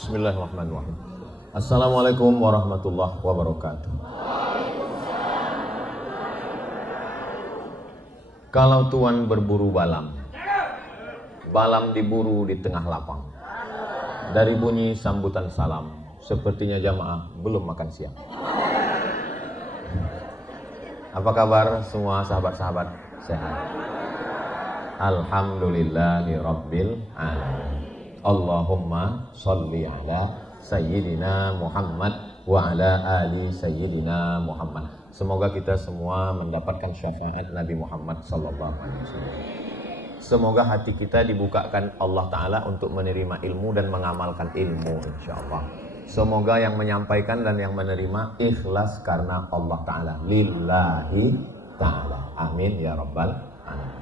Bismillahirrahmanirrahim. Assalamualaikum warahmatullahi wabarakatuh. Kalau tuan berburu balam, balam diburu di tengah lapang. Dari bunyi sambutan salam, sepertinya jamaah belum makan siang. Apa kabar semua sahabat-sahabat? Sehat? Alhamdulillahi rabbil alamin. Allahumma sholli ala Sayyidina Muhammad wa ala ali Sayyidina Muhammad. Semoga kita semua mendapatkan syafaat Nabi Muhammad sallallahu alaihi wasallam. Semoga hati kita dibukakan Allah Ta'ala untuk menerima ilmu dan mengamalkan ilmu, insyaallah. Semoga yang menyampaikan dan yang menerima ikhlas karena Allah Ta'ala, lillahi ta'ala. Amin ya rabbal alamin.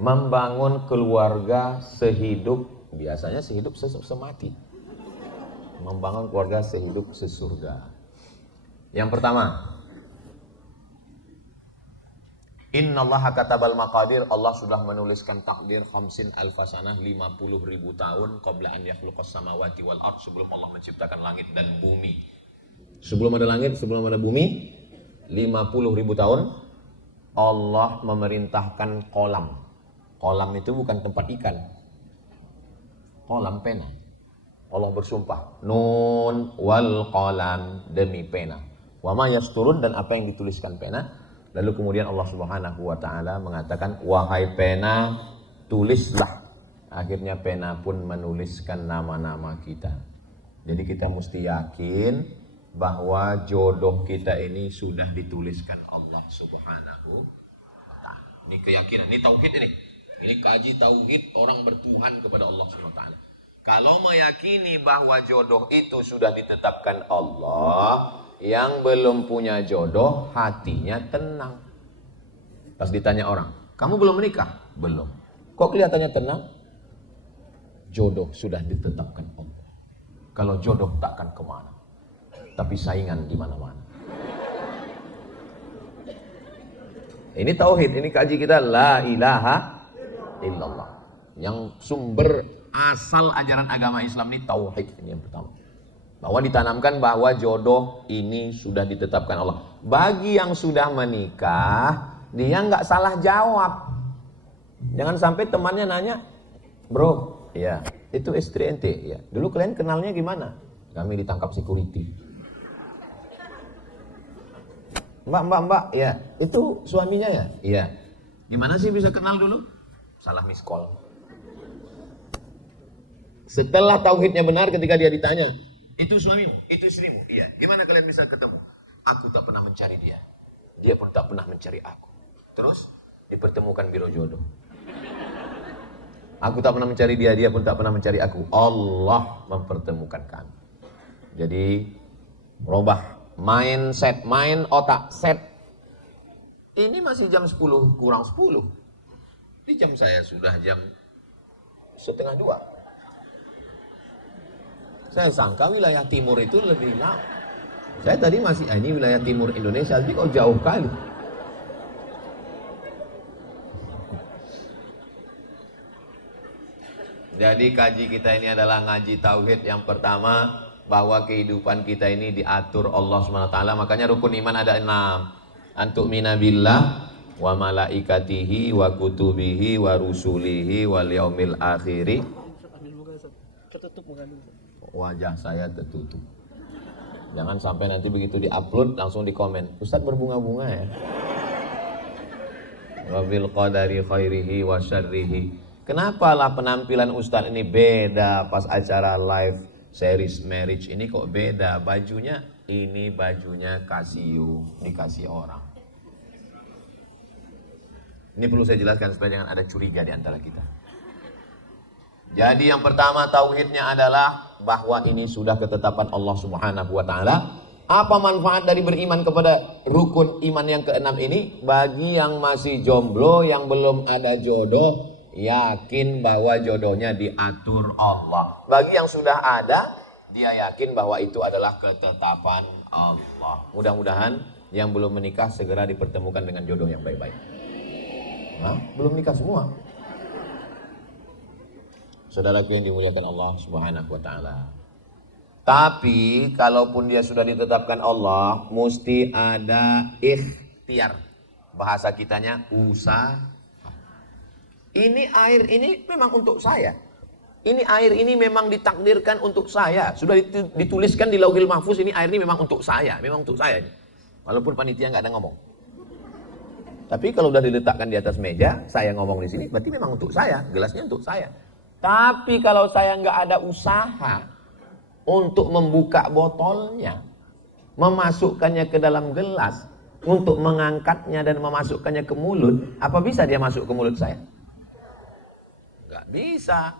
Membangun keluarga sehidup, biasanya sehidup semati. Membangun keluarga sehidup sesurga. Yang pertama, Innallaha katabal maqadir, Allah sudah menuliskan takdir 50 alfasanah, 50.000 tahun qabla an yakhluqas samawati wal ard, sebelum Allah menciptakan langit dan bumi. Sebelum ada langit, sebelum ada bumi, 50.000 tahun Allah memerintahkan kolam. Kolam itu bukan tempat ikan. Kolam pena. Allah bersumpah, nun wal qalam, demi pena. Wa ma yasturun, dan apa yang dituliskan pena. Lalu kemudian Allah Subhanahu wa taala mengatakan, wahai pena, tulislah. Akhirnya pena pun menuliskan nama-nama kita. Jadi kita mesti yakin bahwa jodoh kita ini sudah dituliskan Allah Subhanahu wa taala. Ini keyakinan, ini tauhid ini. Ini kaji tauhid orang bertuhan kepada Allah Subhanahu wa taala. Kalau meyakini bahwa jodoh itu sudah ditetapkan Allah, yang belum punya jodoh hatinya tenang. Pas ditanya orang, kamu belum menikah? Belum. Kok kelihatannya tenang? Jodoh sudah ditetapkan Allah. Kalau jodoh takkan kemana, tapi saingan di mana-mana. Ini tauhid, ini kaji kita, la ilaha illallah. Yang sumber asal ajaran agama Islam ini tauhid, ini yang pertama. Bahwa ditanamkan bahwa jodoh ini sudah ditetapkan Allah. Bagi yang sudah menikah, dia nggak salah jawab. Jangan sampai temannya nanya, bro, ya itu istri ente, ya dulu kalian kenalnya gimana? Kami ditangkap security. Mbak, ya itu suaminya ya? Iya. Gimana sih bisa kenal dulu? Salah miss call. Setelah tauhidnya benar, ketika dia ditanya, itu suamimu, itu istrimu, iya. Gimana kalian bisa ketemu? Aku tak pernah mencari dia, dia pun tak pernah mencari aku. Terus dipertemukan biro jodoh. Aku tak pernah mencari dia, dia pun tak pernah mencari aku. Allah mempertemukan kami. Jadi merubah mindset, main otak, set. Ini masih jam 10 kurang 10. Di jam saya sudah jam 1:30. Saya sangka wilayah timur itu lebih lama. Saya tadi masih, ini wilayah timur Indonesia, tapi kok jauh kali. Jadi kaji kita ini adalah ngaji tauhid. Yang pertama, bahwa kehidupan kita ini diatur Allah SWT. Makanya rukun iman ada 6. Antu'mina billah wa malaikatihi wa kutubihi wa rusulihi wal yaumil akhiri. Wajah saya tertutup. Jangan sampai nanti begitu diupload langsung di komen, Ustadz berbunga-bunga ya. Wa bil qadari khairihi wa syarrihi. Kenapa lah penampilan Ustadz ini beda pas acara live series marriage ini kok beda? Bajunya, ini bajunya Casio, dikasih orang. Ini perlu saya jelaskan supaya jangan ada curiga di antara kita. Jadi yang pertama tauhidnya adalah bahwa ini sudah ketetapan Allah Subhanahu wa taala. Apa manfaat dari beriman kepada rukun iman yang keenam ini? Bagi yang masih jomblo, yang belum ada jodoh, yakin bahwa jodohnya diatur Allah. Bagi yang sudah ada, dia yakin bahwa itu adalah ketetapan Allah. Mudah-mudahan yang belum menikah segera dipertemukan dengan jodoh yang baik-baik. Hah? Belum nikah semua? Saudaraku yang dimuliakan Allah Subhanahu wa taala. Tapi kalaupun dia sudah ditetapkan Allah, mesti ada ikhtiar. Bahasa kitanya usaha. Ini air ini memang untuk saya. Ini air ini memang ditakdirkan untuk saya. Sudah dituliskan di Lauhil Mahfuz, ini air ini memang untuk saya, memang untuk saya. Walaupun panitia nggak ada ngomong. Tapi kalau sudah diletakkan di atas meja, saya ngomong di sini, berarti memang untuk saya, gelasnya untuk saya. Tapi kalau saya nggak ada usaha untuk membuka botolnya, memasukkannya ke dalam gelas, untuk mengangkatnya dan memasukkannya ke mulut, apa bisa dia masuk ke mulut saya? Nggak bisa.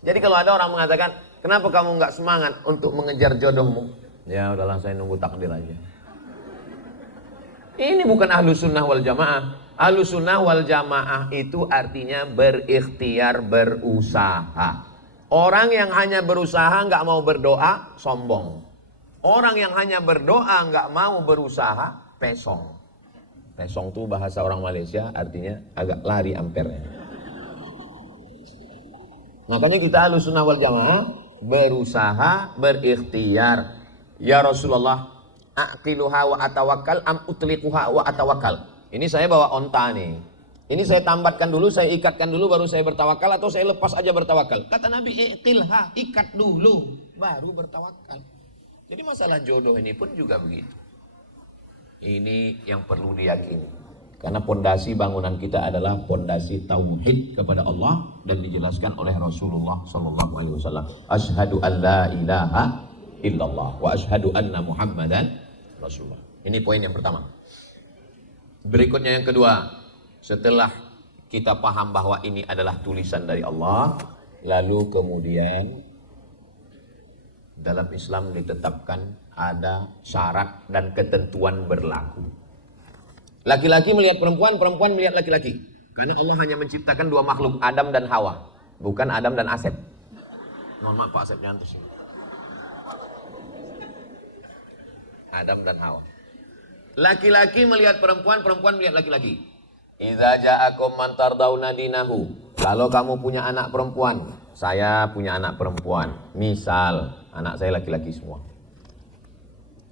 Jadi kalau ada orang mengatakan, kenapa kamu nggak semangat untuk mengejar jodohmu? Ya udahlah, saya nunggu takdir aja. Ini bukan ahlus sunnah wal jamaah. Ahlus sunnah wal jamaah itu artinya berikhtiar, berusaha. Orang yang hanya berusaha nggak mau berdoa, sombong. Orang yang hanya berdoa nggak mau berusaha, pesong. Pesong itu bahasa orang Malaysia, artinya agak lari ampernya. Makanya kita ahlus sunnah wal jamaah berusaha, berikhtiar. Ya Rasulullah, aqiluha wa atawakkal am utliquha wa atawakkal. Ini saya bawa onta nih. Ini saya tambatkan dulu, saya ikatkan dulu baru saya bertawakal, atau saya lepas aja bertawakal. Kata Nabi, iqilha, ikat dulu baru bertawakal. Jadi masalah jodoh ini pun juga begitu. Ini yang perlu diyakini. Karena pondasi bangunan kita adalah pondasi tauhid kepada Allah dan dijelaskan oleh Rasulullah sallallahu alaihi wasallam. Asyhadu an la ilaha illallah wa asyhadu anna Muhammadan Rasulullah. Ini poin yang pertama. Berikutnya yang kedua, setelah kita paham bahwa ini adalah tulisan dari Allah, lalu kemudian dalam Islam ditetapkan ada syarat dan ketentuan berlaku. Laki-laki melihat perempuan, perempuan melihat laki-laki. Karena Allah hanya menciptakan dua makhluk, Adam dan Hawa, bukan Adam dan Asep. Mohon maaf Pak Asep nyantus. Adam dan Hawa. Laki-laki melihat perempuan, perempuan melihat laki-laki. Idza ja'akum man tardawna dinahu. Kalau kamu punya anak perempuan, saya punya anak perempuan. Misal, anak saya laki-laki semua.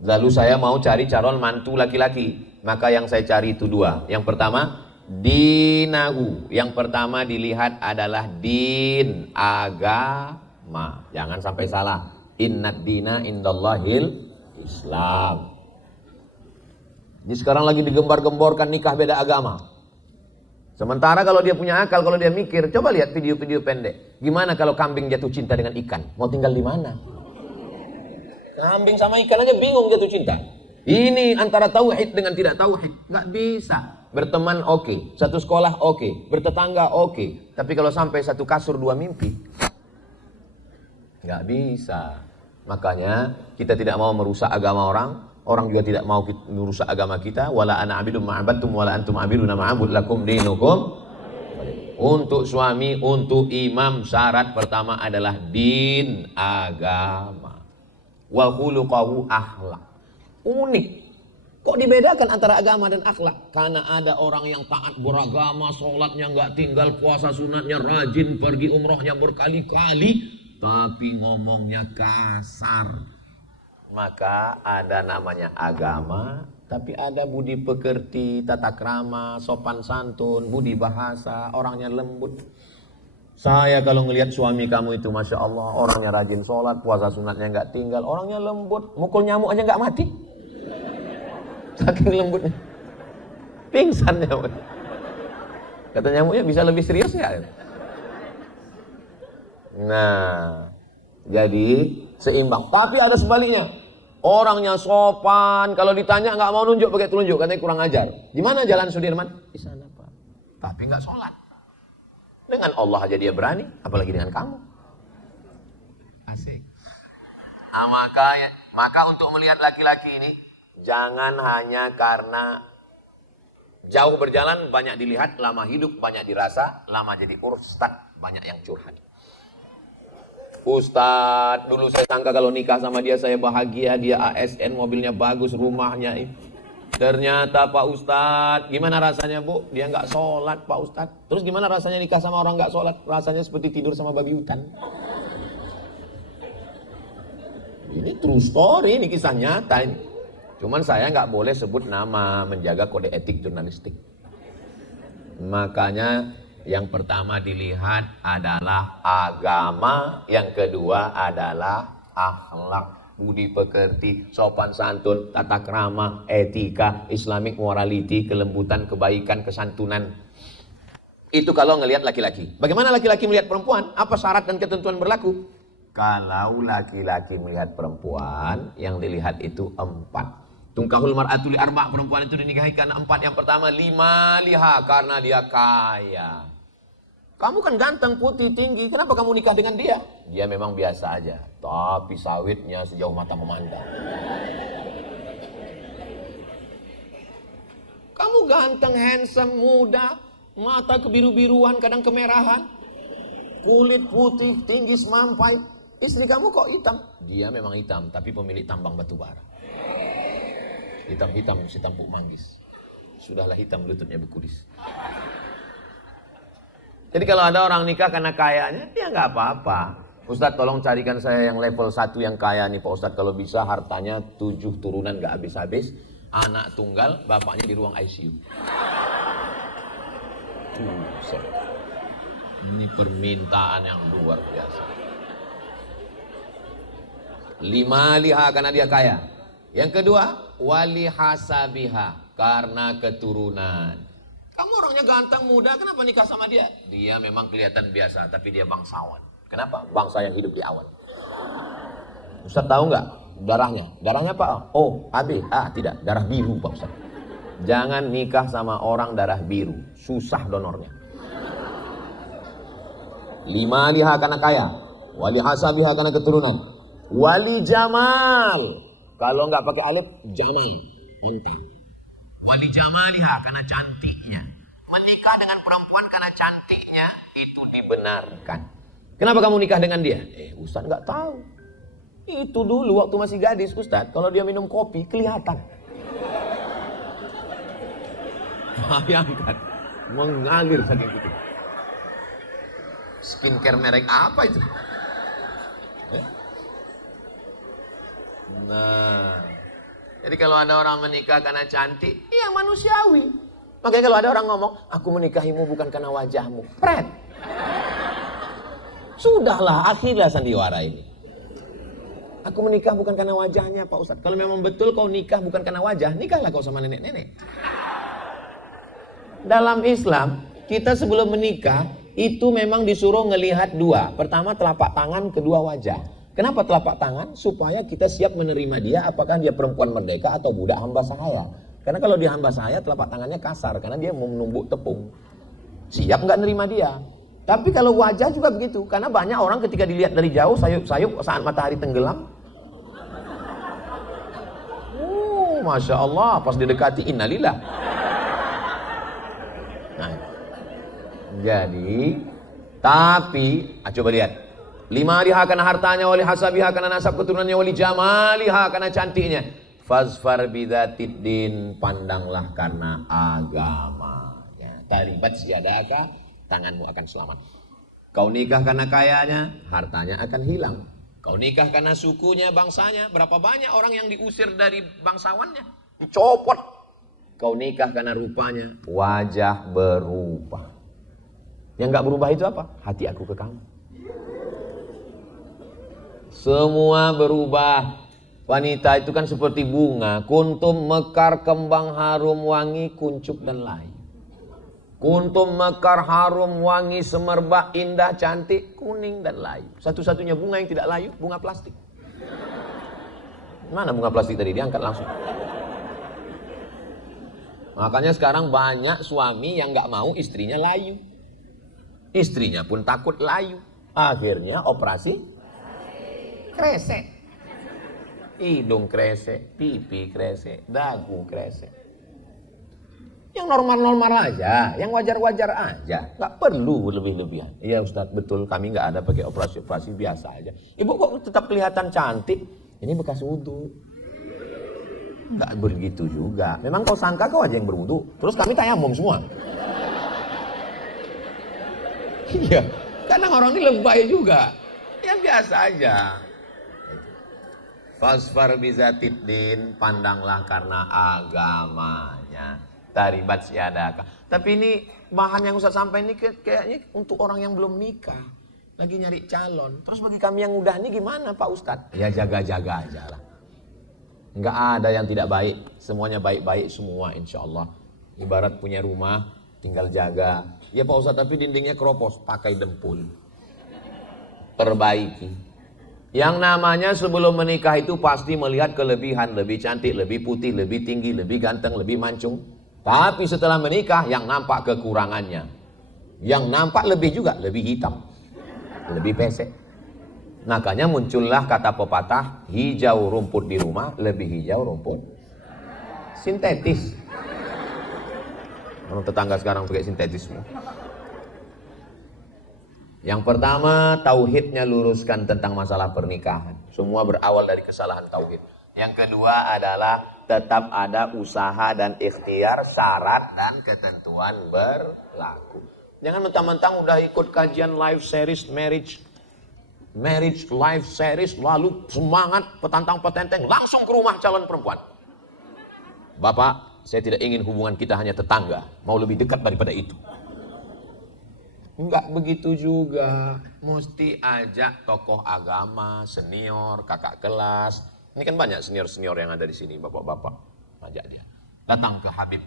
Lalu saya mau cari calon mantu laki-laki. Maka yang saya cari itu dua. Yang pertama, dinahu. Yang pertama dilihat adalah din, agama. Jangan sampai salah. Innad dina indallahil Islam. Jadi sekarang lagi digembar-gemborkan nikah beda agama. Sementara kalau dia punya akal, kalau dia mikir, coba lihat video-video pendek. Gimana kalau kambing jatuh cinta dengan ikan? Mau tinggal di mana? Kambing sama ikan aja bingung jatuh cinta. Ini antara tauhid dengan tidak tauhid. Nggak bisa. Berteman oke. Satu sekolah oke. Bertetangga oke. Tapi kalau sampai satu kasur dua mimpi, nggak bisa. Makanya kita tidak mau merusak agama orang. Orang juga tidak mau merusak agama kita. Wala ana abidum ma'abadtum wala antum abiduna ma'abud lakum dinukum. Untuk suami, untuk imam, syarat pertama adalah din, agama. Wa khuluquhu akhlak. Unik. Kok dibedakan antara agama dan akhlak? Karena ada orang yang taat beragama, sholatnya nggak tinggal, puasa sunatnya rajin, pergi umrohnya berkali-kali, tapi ngomongnya kasar. Maka ada namanya agama, tapi ada budi pekerti, tata krama, sopan santun, budi bahasa, orangnya lembut. Saya kalau ngelihat suami kamu itu Masya Allah, orangnya rajin sholat, puasa sunatnya nggak tinggal, orangnya lembut, mukul nyamuk aja nggak mati. Saking lembutnya. Pingsan nyamuk. Kata nyamuknya bisa lebih serius ya? Nah, jadi seimbang. Tapi ada sebaliknya. Orangnya sopan, kalau ditanya nggak mau nunjuk pakai telunjuk, katanya kurang ajar. Gimana jalan Sudirman? Di sana Pak. Tapi nggak sholat. Dengan Allah aja dia berani, apalagi dengan kamu. Asik. Maka untuk melihat laki-laki ini, jangan hanya karena jauh berjalan banyak dilihat, lama hidup banyak dirasa, lama jadi ustad banyak yang curhat. Ustad, dulu saya sangka kalau nikah sama dia saya bahagia, dia ASN, mobilnya bagus, rumahnya. Ternyata Pak Ustadz, gimana rasanya Bu? Dia nggak sholat Pak Ustadz. Terus gimana rasanya nikah sama orang nggak sholat? Rasanya seperti tidur sama babi hutan. Ini true story, ini kisah nyata ini. Cuman saya nggak boleh sebut nama, menjaga kode etik jurnalistik. Makanya yang pertama dilihat adalah agama, yang kedua adalah akhlak, budi pekerti, sopan santun, tata krama, etika, Islamic morality, kelembutan, kebaikan, kesantunan. Itu kalau ngelihat laki-laki. Bagaimana laki-laki melihat perempuan? Apa syarat dan ketentuan berlaku? Kalau laki-laki melihat perempuan, yang dilihat itu 4. Tungkahul mar'atu li arba', perempuan itu dinikahi karena 4. Yang pertama, 5 liha, karena dia kaya. Kamu kan ganteng, putih, tinggi, kenapa kamu nikah dengan dia? Dia memang biasa aja, tapi sawitnya sejauh mata memandang. Kamu ganteng, handsome, muda, mata kebiru-biruan, kadang kemerahan, kulit putih, tinggi semampai. Istri kamu kok hitam? Dia memang hitam, tapi pemilik tambang batu bara. Hitam-hitam si tampuk manggis. Sudahlah hitam, lututnya berkulis. Jadi kalau ada orang nikah karena kayanya, ya nggak apa-apa. Ustadz tolong carikan saya yang level 1 yang kaya nih Pak Ustadz. Kalau bisa hartanya 7 turunan nggak habis-habis. Anak tunggal, bapaknya di ruang ICU. Ini permintaan yang luar biasa. 5 liha, karena dia kaya. Yang kedua, wali hasabiha, karena keturunan. Kamu orangnya ganteng, muda, kenapa nikah sama dia? Dia memang kelihatan biasa, tapi dia bangsawan. Kenapa? Bangsa yang hidup di awan. Ustaz tahu nggak darahnya? Darahnya apa? O, AB, A, tidak. Darah biru Pak Ustaz. Jangan nikah sama orang darah biru, susah donornya. 5 liha karena kaya, wali hasabiha karena keturunan, wali jamal. Kalau nggak pakai alif, jamal, mantap. Wali jamaliha, karena cantiknya. Menikah dengan perempuan karena cantiknya itu dibenarkan. Kenapa kamu nikah dengan dia? Ustaz nggak tahu. Itu dulu waktu masih gadis Ustaz, kalau dia minum kopi kelihatan. Bayangkan, mengalir saking itu. Skincare merek apa itu? Nah, jadi kalau ada orang menikah karena cantik, ya manusiawi. Makanya kalau ada orang ngomong, aku menikahimu bukan karena wajahmu, pret. Sudahlah, akhirlah sandiwara ini. Aku menikah bukan karena wajahnya Pak Ustadz. Kalau memang betul kau nikah bukan karena wajah, nikahlah kau sama nenek-nenek. Dalam Islam, kita sebelum menikah, itu memang disuruh ngelihat 2. Pertama telapak tangan, kedua wajah. Kenapa telapak tangan? Supaya kita siap menerima dia, apakah dia perempuan merdeka atau budak hamba sahaya. Karena kalau dia hamba sahaya, telapak tangannya kasar, karena dia mau menumbuk tepung. Siap nggak nerima dia. Tapi kalau wajah juga begitu, karena banyak orang ketika dilihat dari jauh, sayup-sayup saat matahari tenggelam. Masya Allah, pas didekati, innalillah. Nah, jadi, tapi, coba lihat. 5 liha karena hartanya, wali hasabiha karena nasab keturunannya, wali jamaliha karena cantiknya. Fazfar bidzatiddin, pandanglah karena agamanya. Taribat siyadaka, tanganmu akan selamat. Kau nikah karena kayanya, hartanya akan hilang. Kau nikah karena sukunya, bangsanya, berapa banyak orang yang diusir dari bangsawannya, dicopot. Kau nikah karena rupanya, wajah berubah. Yang gak berubah itu apa? Hati aku ke kamu. Semua berubah. Wanita itu kan seperti bunga. Kuntum mekar, kembang harum, wangi, kuncup dan layu. Kuntum mekar, harum, wangi, semerbak, indah, cantik, kuning dan layu. Satu-satunya bunga yang tidak layu, bunga plastik. Mana bunga plastik tadi? Diangkat langsung. Makanya sekarang banyak suami yang gak mau istrinya layu. Istrinya pun takut layu. Akhirnya operasi kresek. Hidung kresek, pipi kresek, dagu kresek. Yang normal-normal aja, yang wajar-wajar aja. Gak perlu lebih-lebihan. Iya Ustaz, betul, kami gak ada pakai operasi-operasi, biasa aja. Ibu kok tetap kelihatan cantik? Ini bekas wudhu. Nggak begitu juga. Memang kau sangka kau aja yang berwudu, terus kami tayamum semua. Iya, kadang orang ini lebay juga. Ya biasa aja. Fasfar bizatiddin, pandanglah karena agamanya. Taribat siadaka. Tapi ini bahan yang Ustaz sampai ini kayaknya untuk orang yang belum nikah, lagi nyari calon. Terus bagi kami yang udah ini gimana Pak Ustadz? Ya jaga-jaga aja lah. Nggak ada yang tidak baik, semuanya baik-baik semua insya Allah. Ibarat punya rumah, tinggal jaga. Ya Pak Ustadz, tapi dindingnya keropos, pakai dempul. Perbaiki. Yang namanya sebelum menikah itu pasti melihat kelebihan, lebih cantik, lebih putih, lebih tinggi, lebih ganteng, lebih mancung. Tapi setelah menikah yang nampak kekurangannya. Yang nampak lebih juga, lebih hitam, lebih pesek. Makanya muncullah kata pepatah, hijau rumput di rumah lebih hijau rumput sintetis. Orang tetangga sekarang pakai sintetis semua. Yang pertama, tauhidnya luruskan tentang masalah pernikahan. Semua berawal dari kesalahan tauhid. Yang kedua adalah tetap ada usaha dan ikhtiar, syarat dan ketentuan berlaku. Jangan mentang-mentang udah ikut kajian live series marriage live series, lalu semangat petantang-petenteng langsung ke rumah calon perempuan. Bapak, saya tidak ingin hubungan kita hanya tetangga, mau lebih dekat daripada itu. Enggak begitu juga, mesti ajak tokoh agama, senior, kakak kelas. Ini kan banyak senior-senior yang ada di sini, bapak-bapak. Ajak dia, datang ke Habib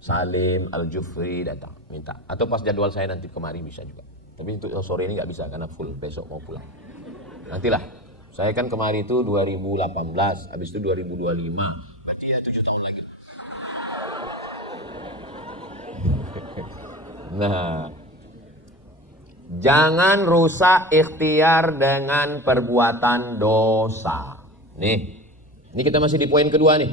Salim Al-Jufri, datang, minta. Atau pas jadwal saya nanti kemari bisa juga. Tapi untuk sore ini nggak bisa karena full, besok mau pulang. Nantilah, saya kan kemari itu 2018, habis itu 2025. Berarti ya 7 tahun lagi. Nah, jangan rusak ikhtiar dengan perbuatan dosa. Ini kita masih di poin kedua nih.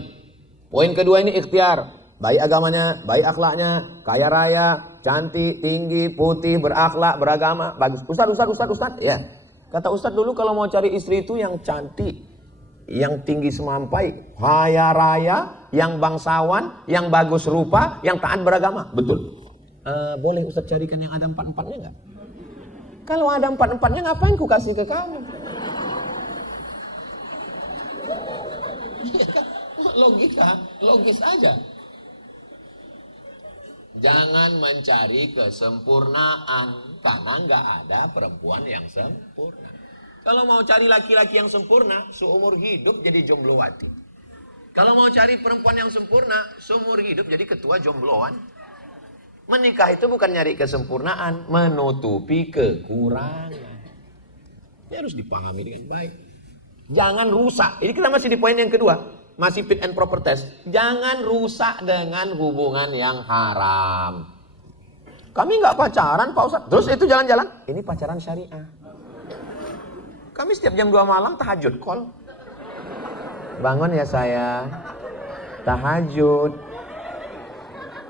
Poin kedua ini ikhtiar. Baik agamanya, baik akhlaknya, kaya raya, cantik, tinggi, putih, berakhlak, beragama, bagus. Ustaz. Ya. Kata Ustaz dulu kalau mau cari istri itu yang cantik, yang tinggi semampai, kaya raya, yang bangsawan, yang bagus rupa, yang taat beragama. Betul. Boleh Ustaz carikan yang ada 4-4-nya nggak? Kalau ada 4-4-nya ngapain ku kasih ke kamu? Logis aja. Jangan mencari kesempurnaan, karena nggak ada perempuan yang sempurna. Kalau mau cari laki-laki yang sempurna, seumur hidup jadi jomblowati. Kalau mau cari perempuan yang sempurna, seumur hidup jadi ketua jombloan. Menikah itu bukan nyari kesempurnaan, menutupi kekurangan. Ini harus dipahami dengan baik. Jangan rusak. Ini kita masih di poin yang kedua. Masih fit and proper test. Jangan rusak dengan hubungan yang haram. Kami nggak pacaran Pak Ustadz. Terus itu jalan-jalan. Ini pacaran syariah. Kami setiap jam 2 malam tahajud call. Bangun ya saya. Tahajud.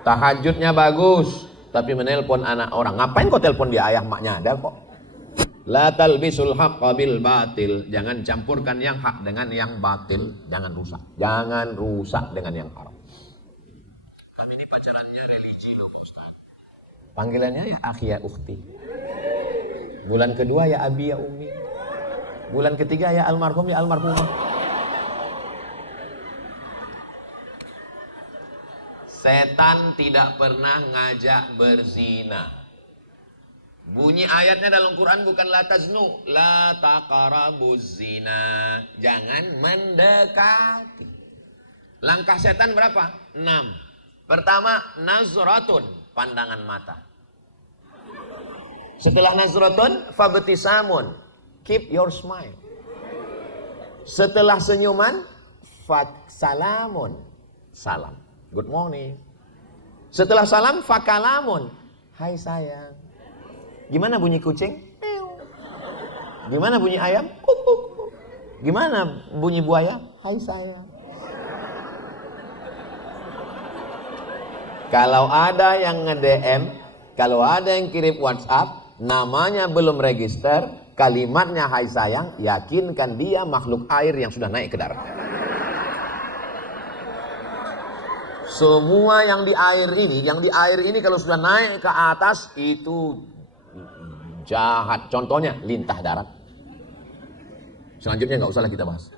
Tahajudnya bagus. Tapi menelpon anak orang. Ngapain kau telepon dia, ayah maknya ada kok. La talbisul haqqa bil batil. Jangan campurkan yang hak dengan yang batil. Jangan rusak. Jangan rusak dengan yang haram. Kami ini pacarannya religi loh Pak Ustaz. Panggilannya ya akhi ya ukhti. Bulan kedua ya abi ya umi. Bulan ketiga ya almarhum ya almarhumah. Setan tidak pernah ngajak berzina. Bunyi ayatnya dalam Quran bukan la taznu, la taqrabuz zina. Jangan mendekati. Langkah setan berapa? 6. Pertama, nazratun, pandangan mata. Setelah nazratun, fabtisamun, keep your smile. Setelah senyuman, salamun, salam, good morning. Setelah salam, fakalamun, hai sayang. Gimana bunyi kucing? Gimana bunyi ayam? Kuk. Gimana bunyi buaya? Hai sayang. Kalau ada yang nge-DM, kalau ada yang kirim WhatsApp, namanya belum register, kalimatnya hai sayang, yakinkan dia makhluk air yang sudah naik ke darat. Semua yang di air ini kalau sudah naik ke atas itu jahat. Contohnya lintah darat. Selanjutnya nggak usahlah kita bahas.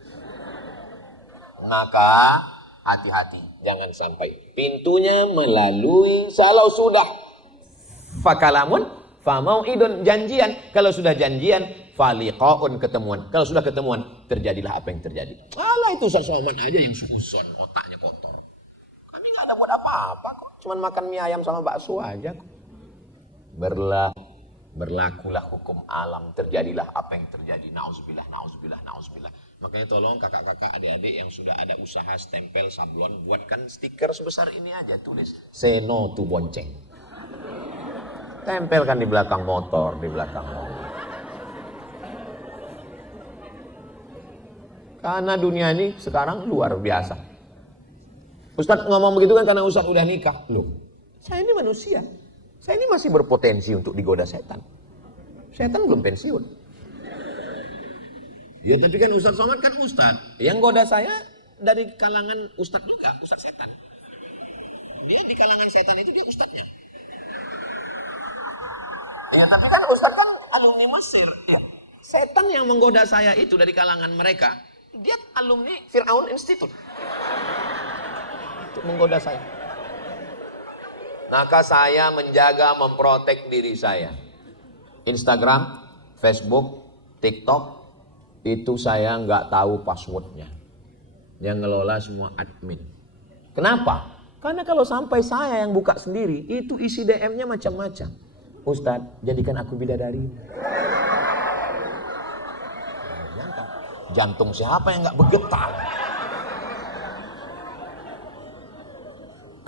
Maka hati-hati, jangan sampai pintunya melalui kalau sudah fakalamun famauidun janjian, kalau sudah janjian faliqaun ketemuan, kalau sudah ketemuan terjadilah apa yang terjadi. Alah itu Ustaz Somad aja yang suudzon, otaknya kotor. Kami nggak ada buat apa-apa kok, cuman makan mie ayam sama bakso aja kok. Berlakulah hukum alam, terjadilah apa yang terjadi. Nauzubillah, nauzubillah, nauzubillah. Makanya tolong kakak-kakak, adik-adik yang sudah ada usaha stempel sablon, buatkan stiker sebesar ini aja, tulis say no to bonceng. Tempelkan di belakang motor, di belakang mobil. Karena dunia ini sekarang luar biasa. Ustadz ngomong begitu kan karena Ustadz udah nikah. Loh, saya ini manusia. Saya ini masih berpotensi untuk digoda setan. Setan belum pensiun. Ya tapi kan Ustadz Somad kan Ustadz. Yang goda saya dari kalangan Ustadz juga, Ustadz setan. Dia di kalangan setan itu dia Ustadznya. Ya tapi kan Ustadz kan alumni Mesir. Ya, setan yang menggoda saya itu dari kalangan mereka, dia alumni Fir'aun Institute. Untuk menggoda saya. Maka saya menjaga, memprotek diri saya. Instagram, Facebook, TikTok, itu saya nggak tahu passwordnya. Yang ngelola semua admin. Kenapa? Karena kalau sampai saya yang buka sendiri, itu isi DM-nya macam-macam. Ustadz, jadikan aku bidadari. Jantung siapa yang nggak bergetar?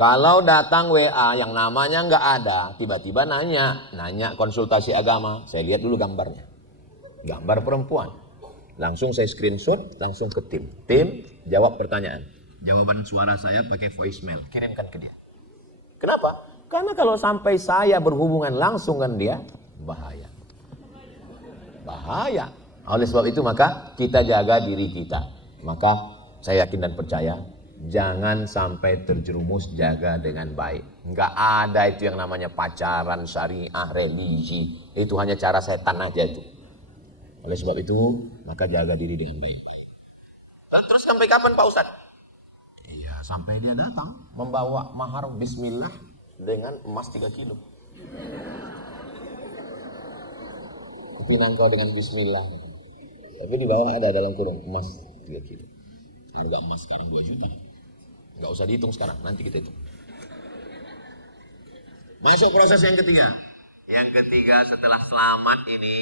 Kalau datang WA yang namanya nggak ada, tiba-tiba nanya konsultasi agama, saya lihat dulu gambarnya. Gambar perempuan. Langsung saya screenshot, langsung ke tim. Tim jawab pertanyaan. Jawaban suara saya pakai voicemail, kirimkan ke dia. Kenapa? Karena kalau sampai saya berhubungan langsung dengan dia, bahaya. Bahaya. Oleh sebab itu maka kita jaga diri kita. Maka saya yakin dan percaya, jangan sampai terjerumus, jaga dengan baik. Enggak ada itu yang namanya pacaran, syariah, religi. Itu hanya cara setan aja itu. Oleh sebab itu, maka jaga diri dengan baik. Terus sampai kapan Pak Ustadz? Iya, sampai dia datang membawa mahar bismillah dengan emas 3 kilo. Kupinang kau dengan bismillah. Tapi di bawah ada dalam kurung emas 3 kilo. Semoga emas sekarang 2 juta. Nggak usah dihitung sekarang, nanti kita hitung. Masuk proses yang ketiga. Yang ketiga setelah selamat ini,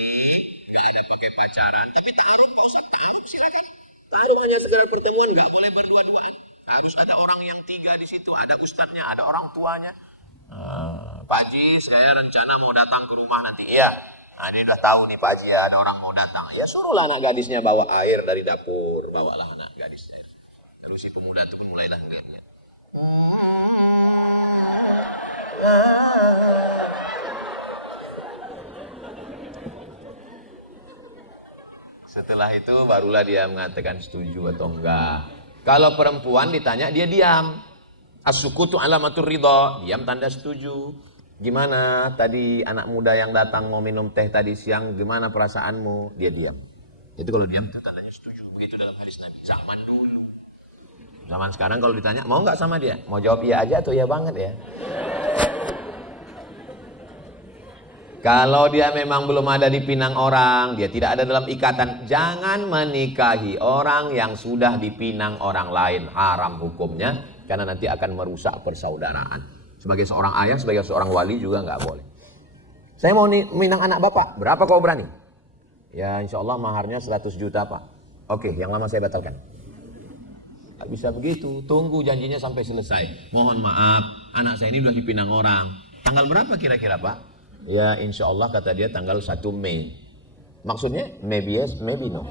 nggak ada pakai pacaran. Tapi ta'aruf Pak Ustadz, ta'aruf silakan. Ta'aruf hanya sekedar pertemuan, nggak boleh berdua-duaan. Harus ada orang yang 3 di situ, ada ustadznya, ada orang tuanya. Pak Haji, saya rencana mau datang ke rumah nanti. Iya, nah, dia udah tahu nih Pak Haji ya, ada orang mau datang. Ya suruhlah anak gadisnya bawa air dari dapur, bawalah anak gadisnya. Terus si pemuda itu pun mulailah ngeliatnya. Setelah itu barulah dia mengatakan setuju atau enggak. Kalau perempuan ditanya dia diam. As-sukutu alamatur ridha, diam tanda setuju. Gimana tadi anak muda yang datang mau minum teh tadi siang, gimana perasaanmu? Dia diam. Itu kalau diam itu tandanya setuju. Begitu dalam hadis Nabi zaman dulu. Zaman sekarang kalau ditanya mau enggak sama dia? Mau jawab iya aja atau iya banget ya? Kalau dia memang belum ada dipinang orang, dia tidak ada dalam ikatan, jangan menikahi orang yang sudah dipinang orang lain. Haram hukumnya, karena nanti akan merusak persaudaraan. Sebagai seorang ayah, sebagai seorang wali juga nggak boleh. Saya mau minang anak bapak, berapa kau berani? Ya insya Allah maharnya 100 juta Pak. Oke, yang lama saya batalkan. Nggak bisa begitu, tunggu janjinya sampai selesai. Mohon maaf, anak saya ini sudah dipinang orang. Tanggal berapa kira-kira Pak? Ya insya Allah kata dia tanggal 1 Mei. Maksudnya maybe yes, maybe no.